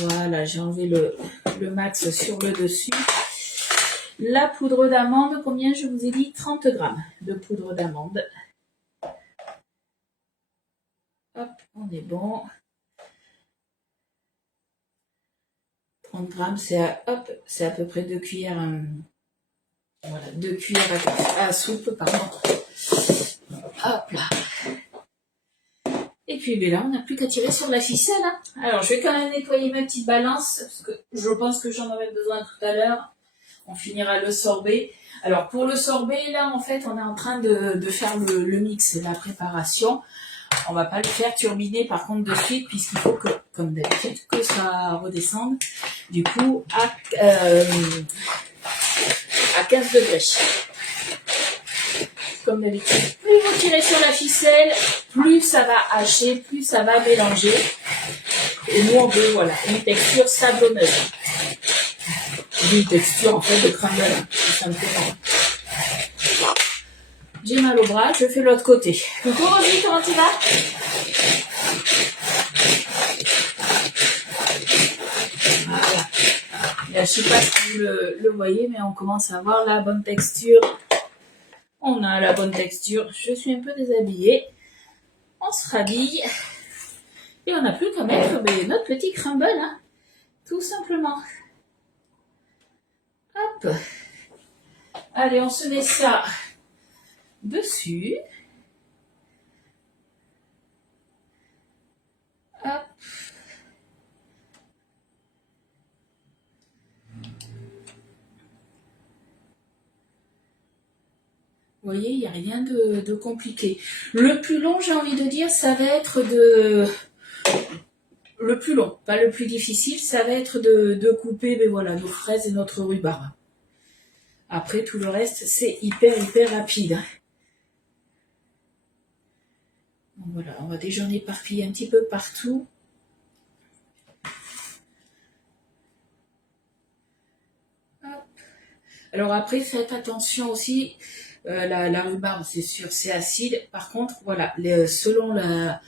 Voilà, j'ai enlevé le max sur le dessus. La poudre d'amande, combien je vous ai dit? 30 grammes de poudre d'amande. Hop, on est bon. 30 grammes, c'est à peu près 2 cuillères. Voilà, 2 cuillères à soupe, pardon. Hop là. Et puis ben là, on n'a plus qu'à tirer sur la ficelle. Hein. Alors, je vais quand même nettoyer ma petite balance, parce que je pense que j'en aurai besoin tout à l'heure. On finira le sorbet. Alors, pour le sorbet, là, en fait, on est en train de faire le mix, la préparation. On va pas le faire turbiner, par contre, de suite, puisqu'il faut que, comme d'habitude, que ça redescende. Du coup, à 15 degrés. Comme d'habitude, plus vous tirez sur la ficelle, plus ça va hacher, plus ça va mélanger. Et nous, on veut, voilà, une texture sablonneuse. Une texture, en fait, de crumble, tout simplement. J'ai mal au bras, je fais l'autre côté. Coucou Rosie, comment tu vas? Voilà. Là, je ne sais pas si vous le voyez, mais on commence à avoir la bonne texture. On a la bonne texture. Je suis un peu déshabillée. On se rhabille. Et on n'a plus qu'à mettre notre petit crumble, hein, tout simplement. Hop. Allez, on se met ça dessus. Hop. Vous voyez, il n'y a rien de compliqué. Le plus long, j'ai envie de dire, ça va être le plus long, pas le plus difficile, ça va être de couper voilà, nos fraises et notre rhubarbe. Après, tout le reste, c'est hyper rapide. Donc voilà, on va déjà en éparpiller un petit peu partout. Hop. Alors après, faites attention aussi, la rhubarbe, c'est sûr, c'est acide. Par contre, voilà, selon la...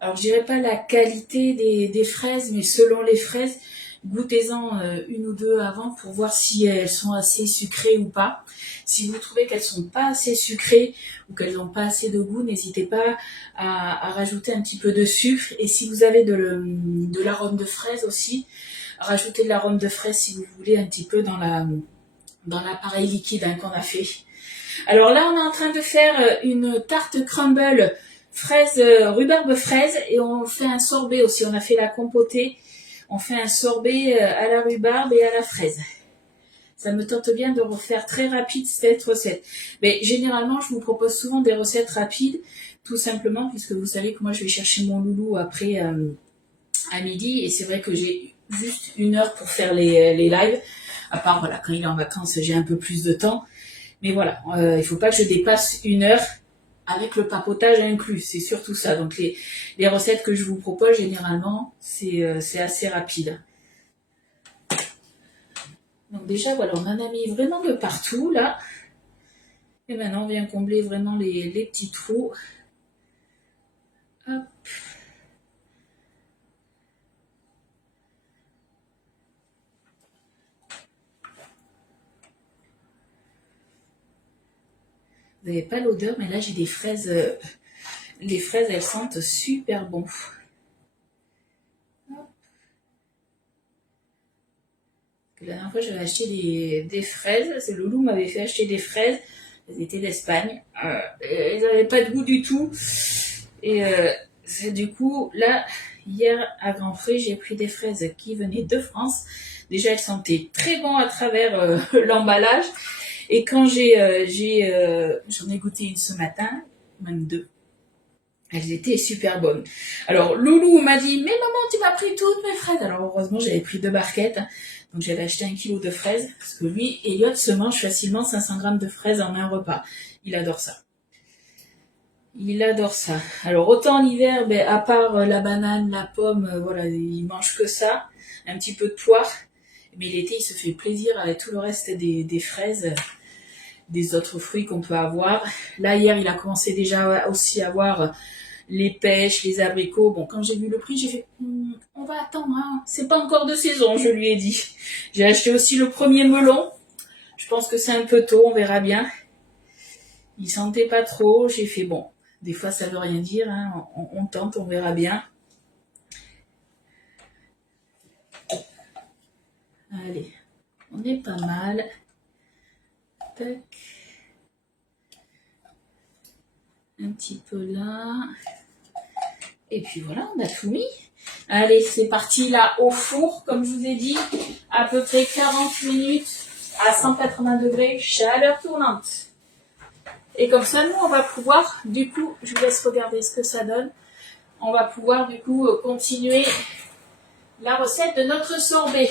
Alors, je dirais pas la qualité des fraises, mais selon les fraises, goûtez-en une ou deux avant pour voir si elles sont assez sucrées ou pas. Si vous trouvez qu'elles sont pas assez sucrées ou qu'elles n'ont pas assez de goût, n'hésitez pas à rajouter un petit peu de sucre. Et si vous avez de l'arôme de fraise aussi, rajoutez de l'arôme de fraise si vous voulez un petit peu dans l'appareil liquide hein, qu'on a fait. Alors là, on est en train de faire une tarte crumble fraise, rhubarbe fraise et on fait un sorbet aussi. On a fait la compotée. On fait un sorbet à la rhubarbe et à la fraise. Ça me tente bien de refaire très rapide cette recette. Mais généralement, je vous propose souvent des recettes rapides, tout simplement, puisque vous savez que moi, je vais chercher mon loulou après à midi. Et c'est vrai que j'ai juste 1 heure pour faire les lives. À part, voilà, quand il est en vacances, j'ai un peu plus de temps. Mais voilà, il faut pas que je dépasse 1 heure avec le papotage inclus. C'est surtout ça. Donc, les recettes que je vous propose, généralement, c'est assez rapide. Donc déjà, voilà, on en a mis vraiment de partout, là. Et maintenant, on vient combler vraiment les petits trous. Hop. Vous n'avez pas l'odeur, mais là j'ai des fraises. Les fraises, elles sentent super bon. La dernière fois, j'avais acheté des fraises. C'est Loulou m'avait fait acheter des fraises. Elles étaient d'Espagne. Elles n'avaient pas de goût du tout. Et du coup, là, hier à Grand Frais, j'ai pris des fraises qui venaient de France. Déjà, elles sentaient très bon à travers l'emballage. Et quand j'en ai goûté une ce matin, même deux. Elles étaient super bonnes. Alors, Loulou m'a dit, mais maman, tu m'as pris toutes mes fraises. Alors, heureusement, j'avais pris 2 barquettes. Donc, j'avais acheté 1 kilo de fraises. Parce que lui, Elliot se mange facilement 500 grammes de fraises en un repas. Il adore ça. Il adore ça. Alors, autant en hiver, ben, à part la banane, la pomme, voilà, il mange que ça. Un petit peu de poire. Mais l'été, il se fait plaisir avec tout le reste des fraises, des autres fruits qu'on peut avoir. Là, hier, il a commencé déjà aussi à avoir les pêches, les abricots. Bon, quand j'ai vu le prix, j'ai fait on va attendre, hein. C'est pas encore de saison, je lui ai dit. J'ai acheté aussi le premier melon. Je pense que c'est un peu tôt, on verra bien. Il sentait pas trop, j'ai fait bon. Des fois, ça veut rien dire, hein. On tente, on verra bien. Allez, on est pas mal. Tac. Un petit peu là. Et puis voilà, on a tout mis. Allez, c'est parti là au four, comme je vous ai dit, à peu près 40 minutes à 180 degrés, chaleur tournante. Et comme ça, nous, on va pouvoir, du coup, je vous laisse regarder ce que ça donne. On va pouvoir, du coup, continuer la recette de notre sorbet.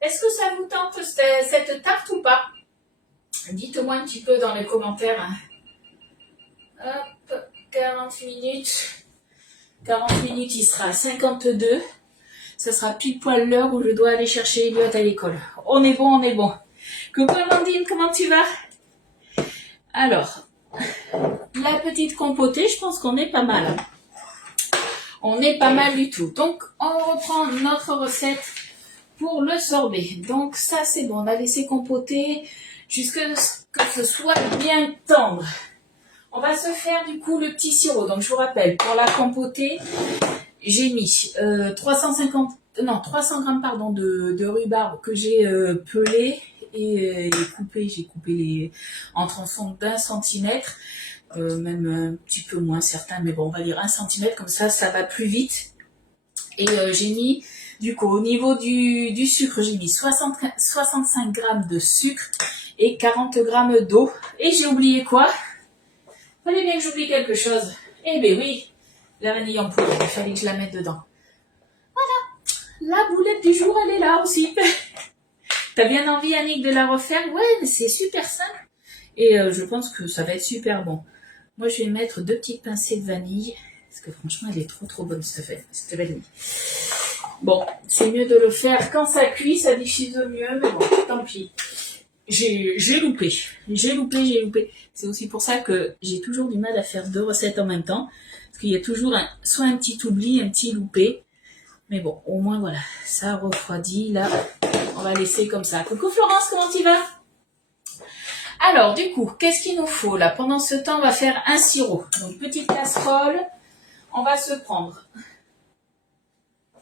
Est-ce que ça vous tente cette tarte ou pas? Dites-moi un petit peu dans les commentaires. Hop, 40 minutes. 40 minutes, il sera à 52. Ce sera pile poil l'heure où je dois aller chercher Elliot à l'école. On est bon, on est bon. Coucou Amandine, comment tu vas? Alors, la petite compotée, je pense qu'on est pas mal. On est pas mal du tout. Donc, on reprend notre recette pour le sorbet. Donc, ça, c'est bon. On a laissé compoter jusqu'à ce que ce soit bien tendre. On va se faire, du coup, le petit sirop. Donc, je vous rappelle, pour la compotée, j'ai mis 300 grammes pardon, de rhubarbe que j'ai pelé et coupé. J'ai coupé les en tronçons d'1 centimètre, même un petit peu moins certains, mais bon, on va dire 1 centimètre, comme ça va plus vite. Et j'ai mis, du coup, au niveau du sucre, j'ai mis 65 grammes de sucre et 40 grammes d'eau. Et j'ai oublié quoi? Fallait bien que j'oublie quelque chose. Eh ben oui, la vanille en poudre, il fallait que je la mette dedans. Voilà, la boulette du jour, elle est là aussi. T'as bien envie, Annick, de la refaire? Ouais, mais c'est super simple. Et je pense que ça va être super bon. Moi, je vais mettre 2 petites pincées de vanille. Parce que franchement, elle est trop bonne, cette vanille. Bon, c'est mieux de le faire quand ça cuit, ça diffuse mieux, mais bon, tant pis. J'ai loupé. C'est aussi pour ça que j'ai toujours du mal à faire 2 recettes en même temps. Parce qu'il y a toujours soit un petit oubli, un petit loupé. Mais bon, au moins voilà, ça refroidit. Là, on va laisser comme ça. Coucou Florence, comment tu vas? Alors, du coup, qu'est-ce qu'il nous faut là? Pendant ce temps, on va faire un sirop. Donc, petite casserole. On va se prendre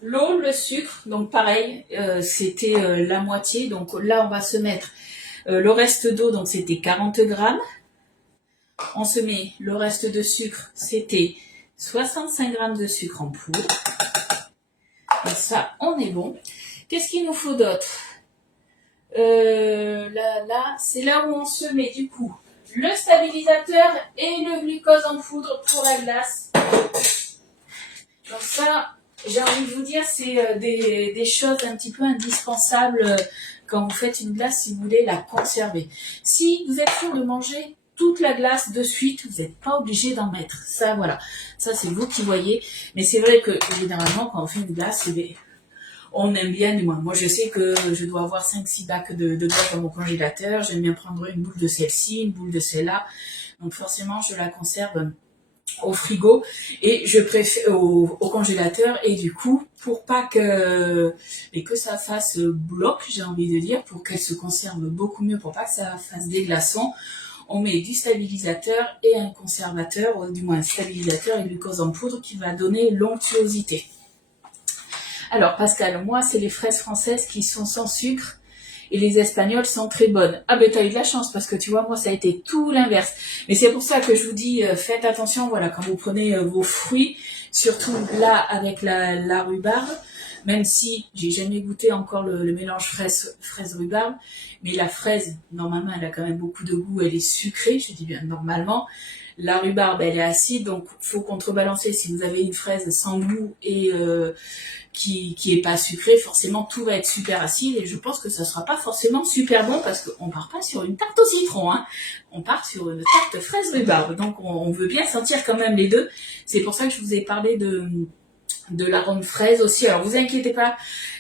l'eau, le sucre. Donc, pareil, c'était la moitié. Donc, là, on va se mettre le reste d'eau. Donc, c'était 40 grammes. On se met le reste de sucre. C'était 65 grammes de sucre en poudre. Et ça, on est bon. Qu'est-ce qu'il nous faut d'autre? Là, c'est là où on se met du coup le stabilisateur et le glucose en poudre pour la glace. Donc ça, j'ai envie de vous dire, c'est des choses un petit peu indispensables quand vous faites une glace si vous voulez la conserver. Si vous êtes sûr de manger toute la glace de suite, vous n'êtes pas obligé d'en mettre. Ça, voilà. Ça, c'est vous qui voyez. Mais c'est vrai que généralement, quand on fait une glace, on aime bien, du moins. Moi, je sais que je dois avoir 5-6 bacs de glace dans mon congélateur. J'aime bien prendre une boule de celle-ci, une boule de celle-là. Donc forcément, je la conserve au frigo et je préfère au congélateur, et du coup pour pas que ça fasse bloc, j'ai envie de dire, pour qu'elle se conserve beaucoup mieux, pour pas que ça fasse des glaçons, on met du stabilisateur et un conservateur, ou du moins un stabilisateur et glucose en poudre qui va donner l'onctuosité. Alors Pascal, moi c'est les fraises françaises qui sont sans sucre et les espagnoles sont très bonnes. Ah ben t'as eu de la chance, parce que tu vois, moi ça a été tout l'inverse. Mais c'est pour ça que je vous dis, faites attention, voilà, quand vous prenez vos fruits, surtout là avec la rhubarbe, même si j'ai jamais goûté encore le mélange fraise-rhubarbe, mais la fraise, normalement elle a quand même beaucoup de goût, elle est sucrée, je dis bien normalement. La rhubarbe, elle est acide, donc faut contrebalancer. Si vous avez une fraise sans goût et qui est pas sucrée, forcément tout va être super acide, et je pense que ça sera pas forcément super bon, parce qu'on part pas sur une tarte au citron, hein. On part sur une tarte fraise rhubarbe, donc on veut bien sentir quand même les deux. C'est pour ça que je vous ai parlé de l'arôme fraise aussi. Alors vous inquiétez pas,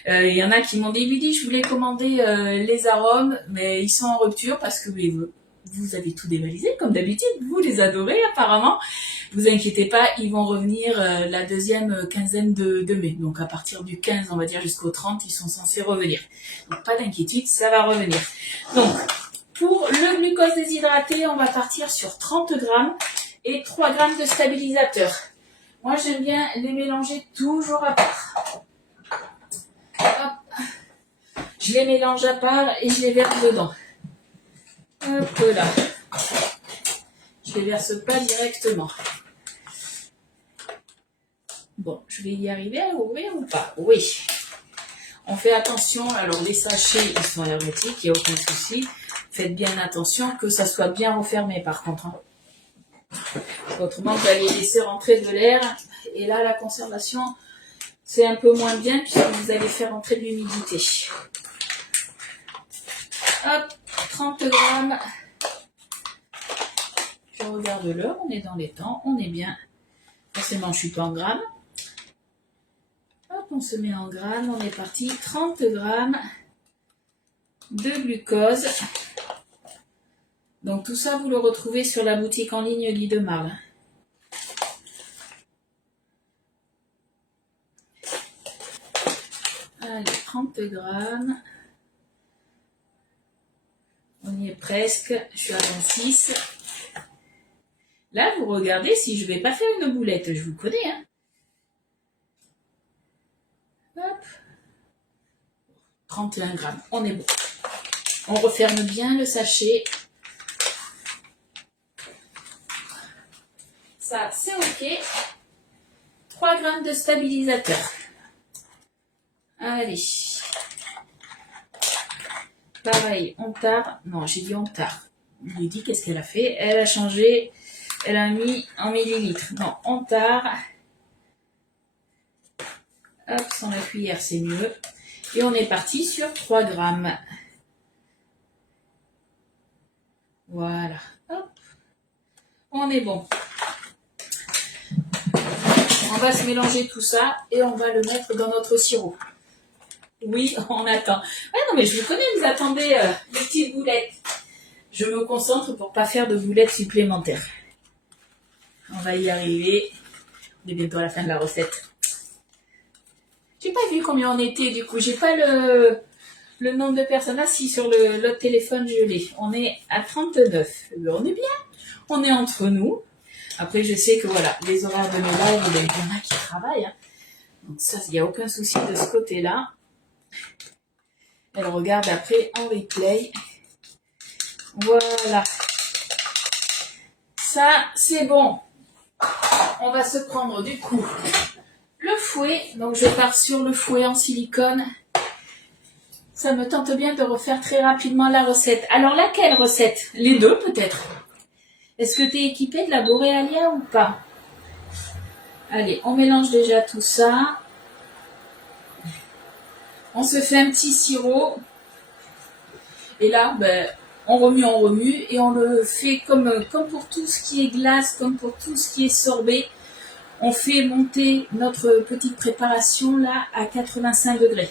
il y en a qui m'ont dit, Lydie, je voulais commander les arômes, mais ils sont en rupture parce que vous avez tout dévalisé comme d'habitude, vous les adorez apparemment. Vous inquiétez pas, ils vont revenir la deuxième quinzaine de mai. Donc à partir du 15, on va dire jusqu'au 30, ils sont censés revenir. Donc pas d'inquiétude, ça va revenir. Donc pour le glucose déshydraté, on va partir sur 30 grammes et 3 grammes de stabilisateur. Moi j'aime bien les mélanger toujours à part. Hop. Je les mélange à part et je les verse dedans. Hop là. Je les verse pas directement. Bon, je vais y arriver à ouvrir ou pas? Oui. On fait attention. Alors les sachets, ils sont hermétiques, il n'y a aucun souci. Faites bien attention que ça soit bien refermé par contre. Autrement, vous allez laisser rentrer de l'air. Et là, la conservation, c'est un peu moins bien puisque vous allez faire entrer de l'humidité. Hop, 30 grammes. Je regarde l'heure, on est dans les temps, on est bien. Forcément, je ne suis pas en grammes. Hop, on se met en grammes, on est parti. 30 grammes de glucose. Donc tout ça, vous le retrouvez sur la boutique en ligne Guy de Marle. Allez, 30 grammes. On y est presque, je suis à 26. Là, vous regardez si je ne vais pas faire une boulette, je vous connais, hein. Hop. 31 grammes, on est bon. On referme bien le sachet. Ça, c'est ok. 3 grammes de stabilisateur. Allez. Pareil, on tard. Non, j'ai dit on tard. Je lui ai dit qu'est-ce qu'elle a fait. Elle a changé. Elle a mis en millilitres. Non, on tard. Hop, sans la cuillère, c'est mieux. Et on est parti sur 3 grammes. Voilà. Hop. On est bon. On va se mélanger tout ça et on va le mettre dans notre sirop. Oui, on attend. Ouais, non, mais je vous connais, vous attendez les petites boulettes. Je me concentre pour pas faire de boulettes supplémentaires. On va y arriver. On est bientôt à la fin de la recette. J'ai pas vu combien on était, du coup. J'ai pas le nombre de personnes. Ah si, sur l'autre téléphone, je l'ai. On est à 39. On est bien. On est entre nous. Après, je sais que voilà, les horaires de mes lives, il y en a qui travaillent. Hein. Donc ça, il n'y a aucun souci de ce côté-là. Elle regarde après en replay. Voilà. Ça, c'est bon. On va se prendre du coup le fouet. Donc je pars sur le fouet en silicone. Ça me tente bien de refaire très rapidement la recette. Alors laquelle recette? Les deux peut-être. Est-ce que tu es équipé de la Borealia ou pas? Allez, on mélange déjà tout ça. On se fait un petit sirop. Et là, ben, on remue et on le fait comme pour tout ce qui est glace, comme pour tout ce qui est sorbet. On fait monter notre petite préparation là à 85 degrés.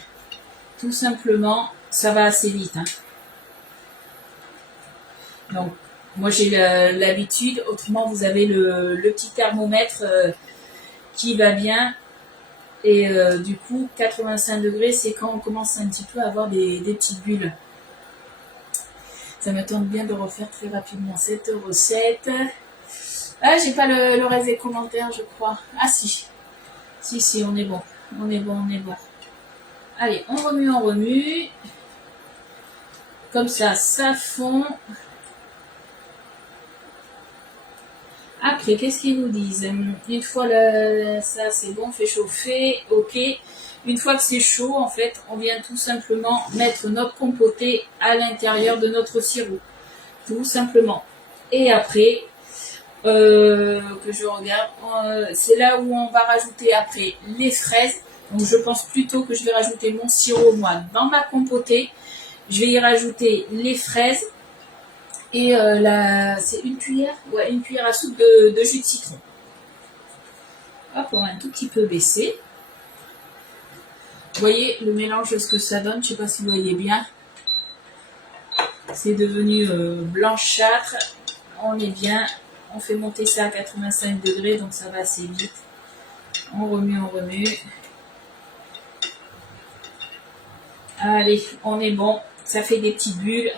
tout simplement, ça va assez vite. Hein. Donc, moi j'ai l'habitude, autrement vous avez le petit thermomètre qui va bien. Et du coup, 85 degrés, c'est quand on commence un petit peu à avoir des petites bulles. Ça me tente bien de refaire très rapidement cette recette. Ah, j'ai pas le reste des commentaires, je crois. Ah si. Si, on est bon. On est bon. Allez, on remue. Comme ça fond. Après, qu'est-ce qu'ils nous disent? Une fois ça c'est bon, fait chauffer, ok. Une fois que c'est chaud, en fait, on vient tout simplement mettre notre compoté à l'intérieur de notre sirop. Tout simplement. Et après, que je regarde, c'est là où on va rajouter après les fraises. Donc je pense plutôt que je vais rajouter mon sirop, moi, dans ma compotée. Je vais y rajouter les fraises. Et c'est une cuillère, une cuillère à soupe de jus de citron. Hop, on va un tout petit peu baisser. Vous voyez le mélange, ce que ça donne, je ne sais pas si vous voyez bien. C'est devenu blanchâtre. On est bien. On fait monter ça à 85 degrés, donc ça va assez vite. On remue. Allez, on est bon. Ça fait des petites bulles.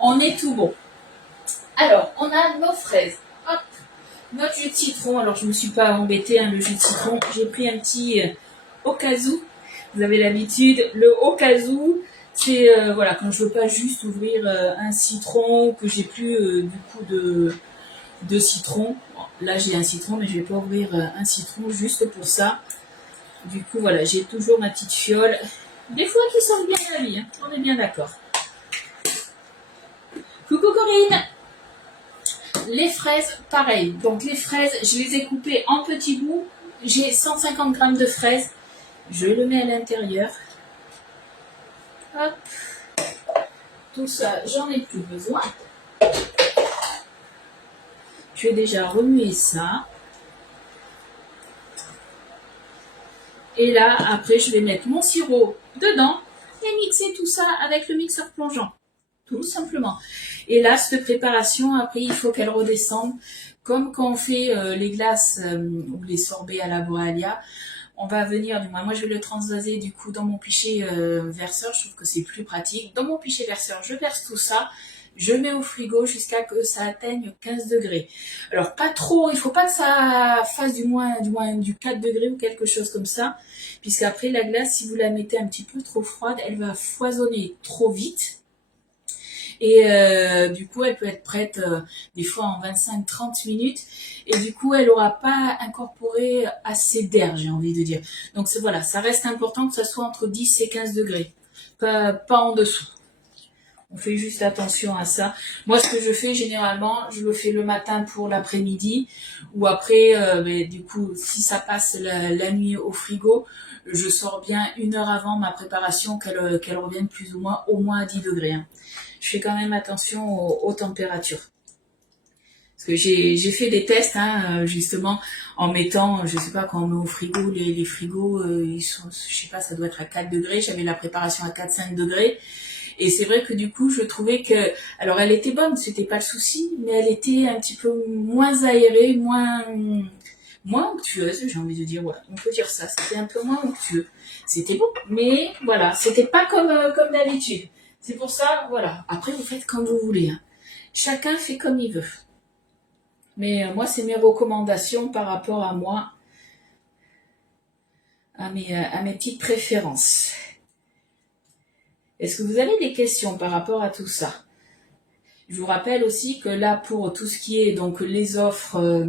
On est tout bon. Alors, on a nos fraises. Hop, notre jus de citron. Alors, je ne me suis pas embêtée, hein, le jus de citron. J'ai pris un petit au cas où. Vous avez l'habitude. Le au cas où, c'est voilà, quand je veux pas juste ouvrir un citron, que j'ai plus du coup de citron. Bon, là, j'ai un citron, mais je vais pas ouvrir un citron juste pour ça. Du coup, voilà, j'ai toujours ma petite fiole. Des fois, qui sentent bien la vie. Hein. On est bien d'accord. Coucou Corinne. Les fraises, pareil. Donc les fraises, je les ai coupées en petits bouts. J'ai 150 grammes de fraises. Je le mets à l'intérieur. Hop. Tout ça, j'en ai plus besoin. Je vais déjà remuer ça. Et là, après, je vais mettre mon sirop dedans et mixer tout ça avec le mixeur plongeant. Tout simplement. Et là, cette préparation, après, il faut qu'elle redescende. Comme quand on fait les glaces ou les sorbets à la Borealia, on va venir, du moins, moi je vais le transvaser du coup dans mon pichet verseur. Je trouve que c'est plus pratique. Dans mon pichet verseur, je verse tout ça. Je mets au frigo jusqu'à que ça atteigne 15 degrés. Alors pas trop, il faut pas que ça fasse du moins du 4 degrés ou quelque chose comme ça. Puisqu'après la glace, si vous la mettez un petit peu trop froide, elle va foisonner trop vite. Et du coup, elle peut être prête des fois en 25-30 minutes. Et du coup, elle n'aura pas incorporé assez d'air, j'ai envie de dire. Donc voilà, ça reste important que ça soit entre 10 et 15 degrés. Pas en dessous. On fait juste attention à ça. Moi, ce que je fais généralement, je le fais le matin pour l'après-midi. Ou après, du coup, si ça passe la nuit au frigo, je sors bien 1 heure avant ma préparation, qu'elle revienne plus ou moins au moins à 10 degrés. Hein. Je fais quand même attention aux températures. Parce que j'ai fait des tests, hein, justement, en mettant, je sais pas, quand on met au frigo, les frigos, ils sont, je sais pas, ça doit être à 4 degrés. J'avais la préparation à 4-5 degrés. Et c'est vrai que du coup, je trouvais que, alors elle était bonne, c'était pas le souci, mais elle était un petit peu moins aérée, moins onctueuse, j'ai envie de dire, voilà, on peut dire ça, c'était un peu moins onctueux. C'était bon, mais voilà, c'était pas comme d'habitude. C'est pour ça, voilà. Après, vous faites comme vous voulez. Hein. Chacun fait comme il veut. Mais moi, c'est mes recommandations par rapport à moi, à mes petites préférences. Est-ce que vous avez des questions par rapport à tout ça? Je vous rappelle aussi que là, pour tout ce qui est donc les offres,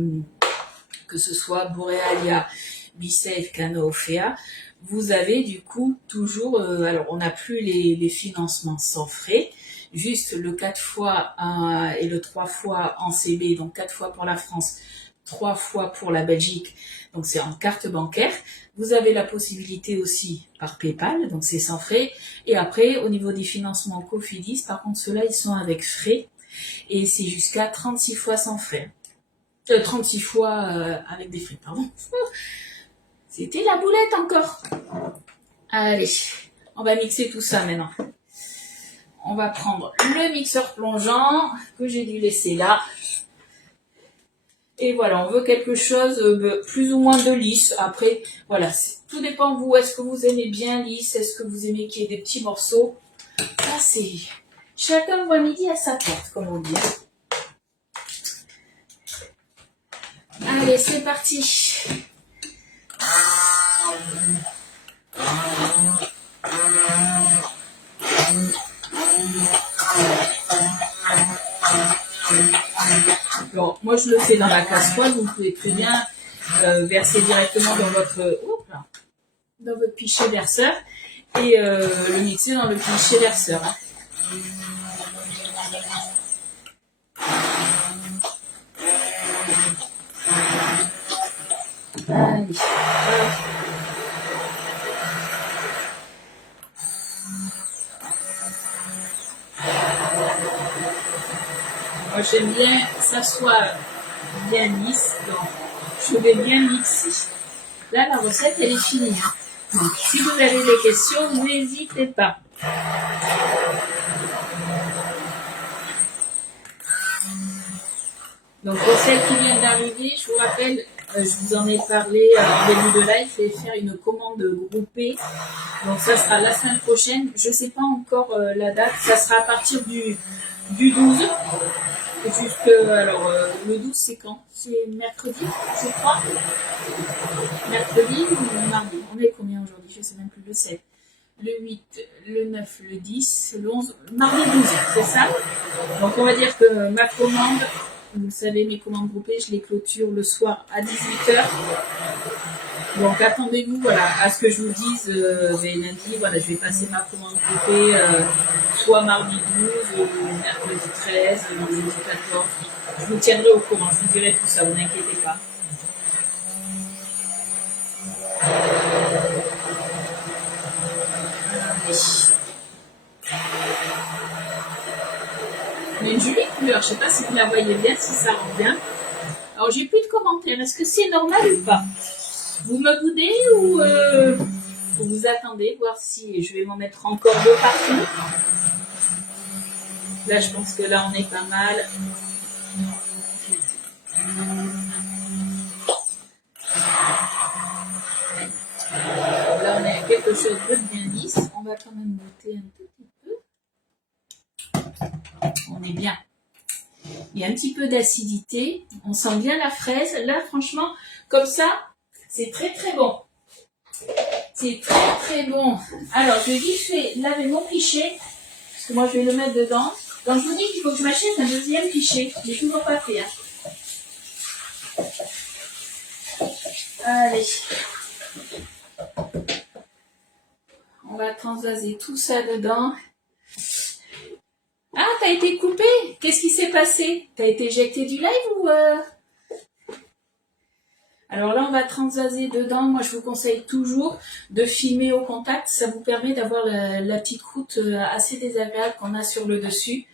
que ce soit Borealia, BeSafe, Cano, Ofea, vous avez du coup toujours, alors on n'a plus les financements sans frais, juste le 4 fois et le 3 fois en CB, donc 4 fois pour la France, 3 fois pour la Belgique, donc c'est en carte bancaire. Vous avez la possibilité aussi par PayPal, donc c'est sans frais. Et après, au niveau des financements Cofidis, par contre, ceux-là, ils sont avec frais. Et c'est jusqu'à 36 fois sans frais. 36 fois avec des frais, pardon. C'était la boulette encore. Allez, On va mixer tout ça maintenant. On va prendre le mixeur plongeant que j'ai dû laisser là. Et voilà, on veut quelque chose plus ou moins de lisse. Après, voilà, tout dépend de vous. Est-ce que vous aimez bien lisse? Est-ce que vous aimez qu'il y ait des petits morceaux? Là, c'est chacun voit midi à sa porte, comme on dit. Allez, c'est parti. Alors, moi, je le fais dans la casserole. Vous pouvez très bien verser directement dans votre pichet verseur et le mixer dans le pichet verseur. Hein. Allez. Moi, j'aime bien que ça soit bien lisse, donc je vais bien mixer. Là, la recette, elle est finie. Donc, si vous avez des questions, n'hésitez pas. Donc, pour celles qui viennent d'arriver, je vous rappelle, je vous en ai parlé en début de live, je vais faire une commande groupée. Donc, ça sera la semaine prochaine. Je ne sais pas encore la date. Ça sera à partir du 12. Alors, le 12, c'est quand? C'est mercredi, je crois. Mercredi ou mardi? On est combien aujourd'hui? Je ne sais même plus. Le 7, le 8, le 9, le 10, le 11, mardi 12, c'est ça? Donc, on va dire que ma commande, vous savez, mes commandes groupées, je les clôture le soir à 18h. Donc, attendez-vous à ce que je vous dise lundi. Voilà, je vais passer ma commande groupée soit mardi 12, mercredi 13, jeudi 14. Je vous tiendrai au courant, je vous dirai tout ça, vous n'inquiétez pas. Mais une jolie couleur, je ne sais pas si vous la voyez bien, si ça rend bien. Alors, j'ai plus de commentaires, est-ce que c'est normal ou pas? Vous me boudez ou vous attendez, voir si je vais m'en mettre encore deux partout. Là, je pense que là, on est pas mal. Là, on est à quelque chose de bien lisse. On va quand même goûter un tout petit peu. On est bien. Il y a un petit peu d'acidité. On sent bien la fraise. Là, franchement, comme ça, c'est très très bon. C'est très très bon. Alors, je vais vite fait laver mon pichet. Parce que moi, je vais le mettre dedans. Donc, je vous dis qu'il faut que je m'achète un deuxième pichet. Je l'ai toujours pas fait. Hein. Allez. On va transvaser tout ça dedans. Ah, t'as été coupé? Qu'est-ce qui s'est passé? T'as été éjecté du live ou Alors là, on va transvaser dedans. Moi, je vous conseille toujours de filmer au contact. Ça vous permet d'avoir la petite croûte assez désagréable qu'on a sur le dessus.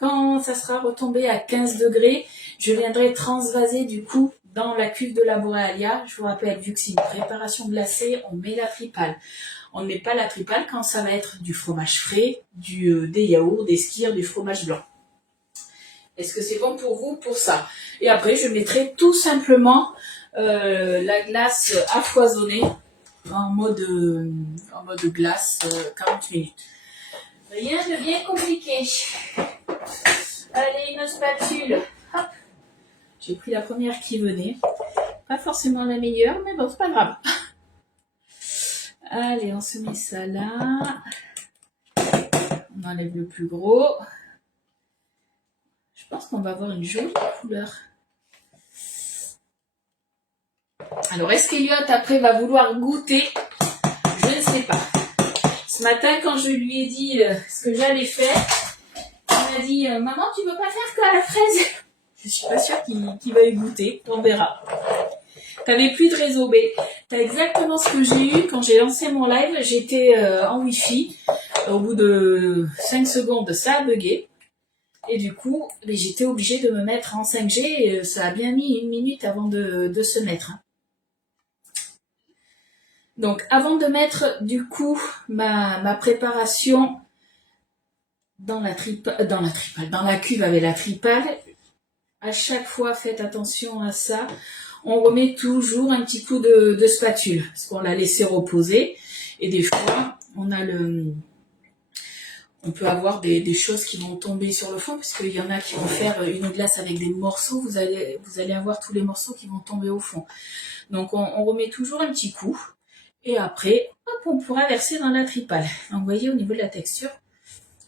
Quand ça sera retombé à 15 degrés, je viendrai transvaser du coup dans la cuve de la Borealia. Je vous rappelle, vu que c'est une préparation glacée, on met la tripale. On ne met pas la tripale quand ça va être du fromage frais, des yaourts, des skyrs, du fromage blanc. Est-ce que c'est bon pour vous pour ça? Et après, je mettrai tout simplement la glace à foisonner en mode glace 40 minutes. Rien de bien compliqué. Allez, une spatule. Hop. J'ai pris la première qui venait. Pas forcément la meilleure, mais bon, c'est pas grave. Allez, on se met ça là. On enlève le plus gros. Je pense qu'on va avoir une jolie couleur. Alors, est-ce qu'Eliott, après, va vouloir goûter? Je ne sais pas. Ce matin, quand je lui ai dit ce que j'allais faire, il m'a dit « Maman, tu veux pas faire que la fraise ?» Je suis pas sûre qu'il va y goûter. On verra. T'avais plus de réseau, mais t'as exactement ce que j'ai eu quand j'ai lancé mon live. J'étais en Wi-Fi. Au bout de 5 secondes, ça a bugué. Et du coup, j'étais obligée de me mettre en 5G. Et ça a bien mis 1 minute avant de se mettre. Donc avant de mettre du coup ma préparation dans la cuve avec la tripale, à chaque fois faites attention à ça, on remet toujours un petit coup de spatule, parce qu'on l'a laissé reposer, et des fois on peut avoir des choses qui vont tomber sur le fond, parce qu'il y en a qui vont faire une glace avec des morceaux, vous allez avoir tous les morceaux qui vont tomber au fond. Donc on remet toujours un petit coup, et après, hop, on pourra verser dans la tripale. Donc vous voyez, au niveau de la texture,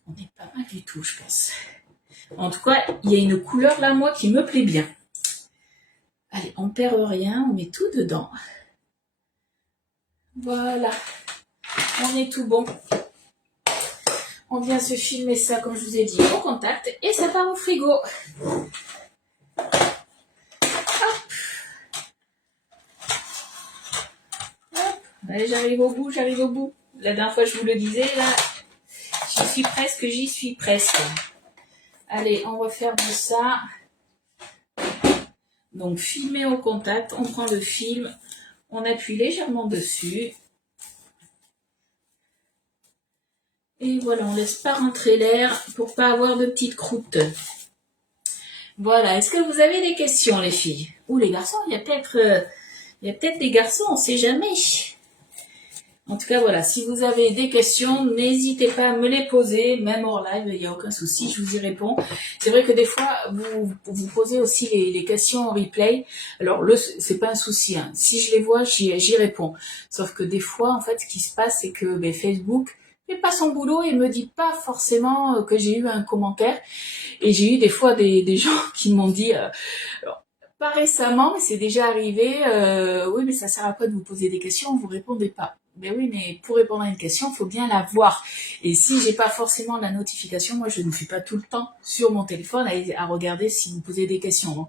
on est pas mal du tout, je pense. En tout cas, il y a une couleur là, moi, qui me plaît bien. Allez, on perd rien, on met tout dedans. Voilà, on est tout bon. On vient se filmer ça, comme je vous ai dit, au contact, et ça part au frigo. Hop. Hop. Allez, j'arrive au bout, j'arrive au bout. La dernière fois, je vous le disais, là, j'y suis presque. Allez, on referme ça. Donc, filmer au contact, on prend le film, on appuie légèrement dessus. Et voilà, on laisse pas rentrer l'air pour pas avoir de petites croûtes. Voilà, est-ce que vous avez des questions, les filles? Ou les garçons? Il y a peut-être des garçons, on sait jamais. En tout cas, voilà, si vous avez des questions, n'hésitez pas à me les poser, même hors live, il n'y a aucun souci, je vous y réponds. C'est vrai que des fois, vous posez aussi les questions en replay. Alors, c'est pas un souci, hein. Si je les vois, j'y réponds. Sauf que des fois, en fait, ce qui se passe, c'est que Facebook fait pas son boulot et me dit pas forcément que j'ai eu un commentaire. Et j'ai eu des fois des gens qui m'ont dit... alors, pas récemment, mais c'est déjà arrivé. Oui, mais ça sert à quoi de vous poser des questions? Vous répondez pas. Ben oui, mais pour répondre à une question, il faut bien la voir. Et si j'ai pas forcément la notification, moi je ne suis pas tout le temps sur mon téléphone à regarder si vous posez des questions. Donc,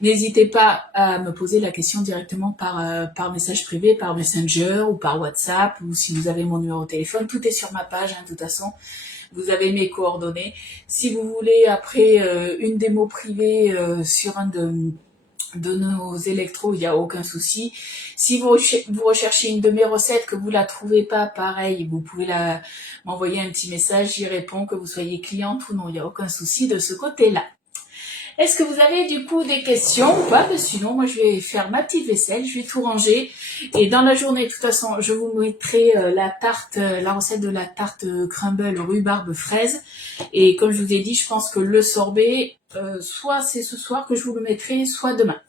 n'hésitez pas à me poser la question directement par message privé, par Messenger ou par WhatsApp, ou si vous avez mon numéro de téléphone. Tout est sur ma page, hein, de toute façon. Vous avez mes coordonnées. Si vous voulez après une démo privée sur un de nos électros, il n'y a aucun souci. Si vous recherchez une de mes recettes, que vous la trouvez pas, pareil, vous pouvez m'envoyer un petit message, j'y réponds, que vous soyez cliente ou non, il n'y a aucun souci de ce côté-là. Est-ce que vous avez du coup des questions ou pas? Sinon, moi je vais faire ma petite vaisselle, je vais tout ranger. Et dans la journée, de toute façon, je vous mettrai la recette de la tarte crumble rhubarbe fraise. Et comme je vous ai dit, je pense que le sorbet, soit c'est ce soir que je vous le mettrai, soit demain.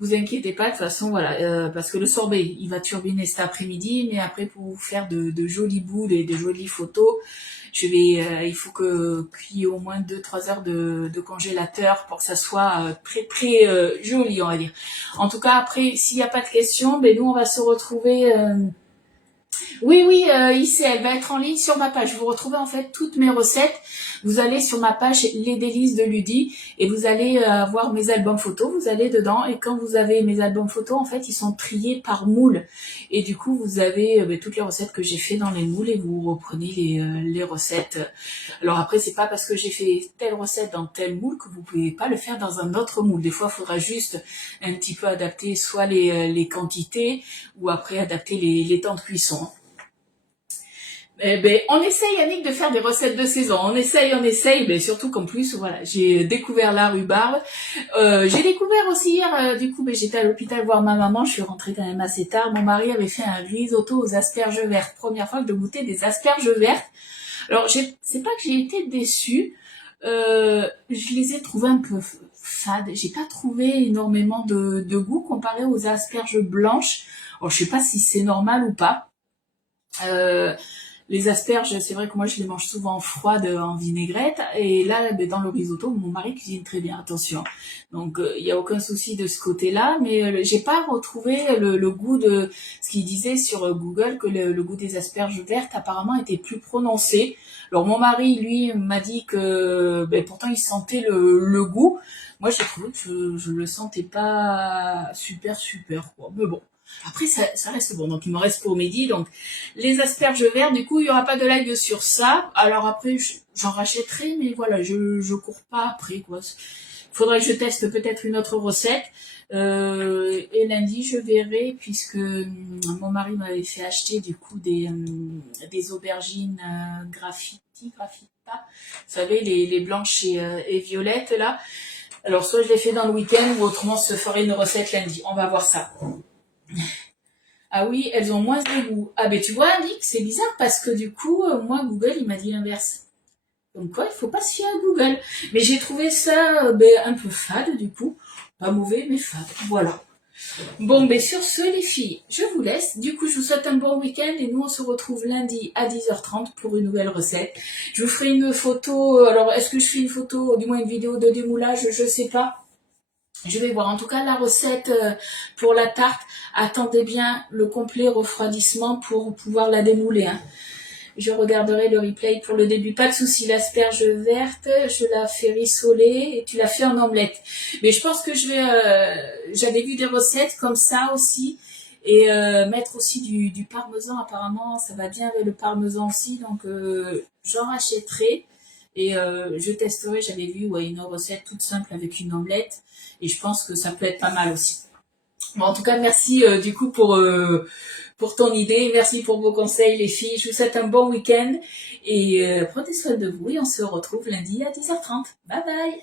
Vous inquiétez pas, de toute façon, voilà, parce que le sorbet, il va turbiner cet après-midi, mais après pour vous faire de jolies boules et de jolies photos, il faut qu'il y ait au moins 2-3 heures de congélateur pour que ça soit très joli, on va dire. En tout cas, après, s'il n'y a pas de questions, ben nous on va se retrouver. Oui, ici, elle va être en ligne sur ma page. Vous retrouvez en fait toutes mes recettes. Vous allez sur ma page Les Délices de Ludie et vous allez avoir mes albums photos. Vous allez dedans et quand vous avez mes albums photos, en fait, ils sont triés par moule. Et du coup, vous avez toutes les recettes que j'ai fait dans les moules et vous reprenez les recettes. Alors après, c'est pas parce que j'ai fait telle recette dans tel moule que vous pouvez pas le faire dans un autre moule. Des fois, il faudra juste un petit peu adapter soit les quantités ou après adapter les temps de cuisson. Eh ben, on essaye, Yannick, de faire des recettes de saison. On essaye, mais surtout qu'en plus, voilà, j'ai découvert la rhubarbe. J'ai découvert aussi hier, du coup, j'étais à l'hôpital voir ma maman, je suis rentrée quand même assez tard. Mon mari avait fait un risotto aux asperges vertes. Première fois que je goûtais des asperges vertes. Alors, c'est pas que j'ai été déçue, je les ai trouvées un peu fades. J'ai pas trouvé énormément de goût comparé aux asperges blanches. Alors, je sais pas si c'est normal ou pas. Les asperges, c'est vrai que moi je les mange souvent froides en vinaigrette et là dans le risotto, mon mari cuisine très bien, attention. Donc il y a aucun souci de ce côté-là, mais j'ai pas retrouvé le goût de ce qu'il disait sur Google que le goût des asperges vertes apparemment était plus prononcé. Alors mon mari lui m'a dit que pourtant il sentait le goût. Moi j'ai trouvé que je le sentais pas super quoi. Mais bon. Après, ça reste bon. Donc, il me reste pour midi. Donc, les asperges vertes, du coup, il n'y aura pas de live sur ça. Alors après, j'en rachèterai, mais voilà, je cours pas après, quoi. Faudrait que je teste peut-être une autre recette. Et lundi, je verrai, puisque mon mari m'avait fait acheter du coup des aubergines graffita, vous savez, les blanches et violettes là. Alors soit je les fais dans le week-end, ou autrement je ferai une recette lundi. On va voir ça. Ah oui, elles ont moins de goût. Ah ben tu vois, Annick, c'est bizarre parce que du coup, moi, Google, il m'a dit l'inverse. Donc quoi, il faut pas se fier à Google. Mais j'ai trouvé ça un peu fade du coup. Pas mauvais, mais fade. Voilà. Bon, ben sur ce, les filles, je vous laisse. Du coup, je vous souhaite un bon week-end et nous, on se retrouve lundi à 10h30 pour une nouvelle recette. Je vous ferai une photo. Alors, est-ce que je fais une photo, du moins une vidéo de démoulage? Je sais pas. Je vais voir. En tout cas, la recette pour la tarte, attendez bien le complet refroidissement pour pouvoir la démouler. Hein. Je regarderai le replay pour le début. Pas de souci, l'asperge verte, je la fais rissoler et tu la fais en omelette. Mais je pense que je vais... J'avais vu des recettes comme ça aussi. Et mettre aussi du parmesan, apparemment, ça va bien avec le parmesan aussi. Donc, j'en rachèterai. Et je testerai, j'avais vu une recette toute simple avec une omelette. Et je pense que ça peut être pas mal aussi. Bon, en tout cas, merci du coup pour ton idée. Merci pour vos conseils, les filles. Je vous souhaite un bon week-end. Et prenez soin de vous et on se retrouve lundi à 10h30. Bye bye!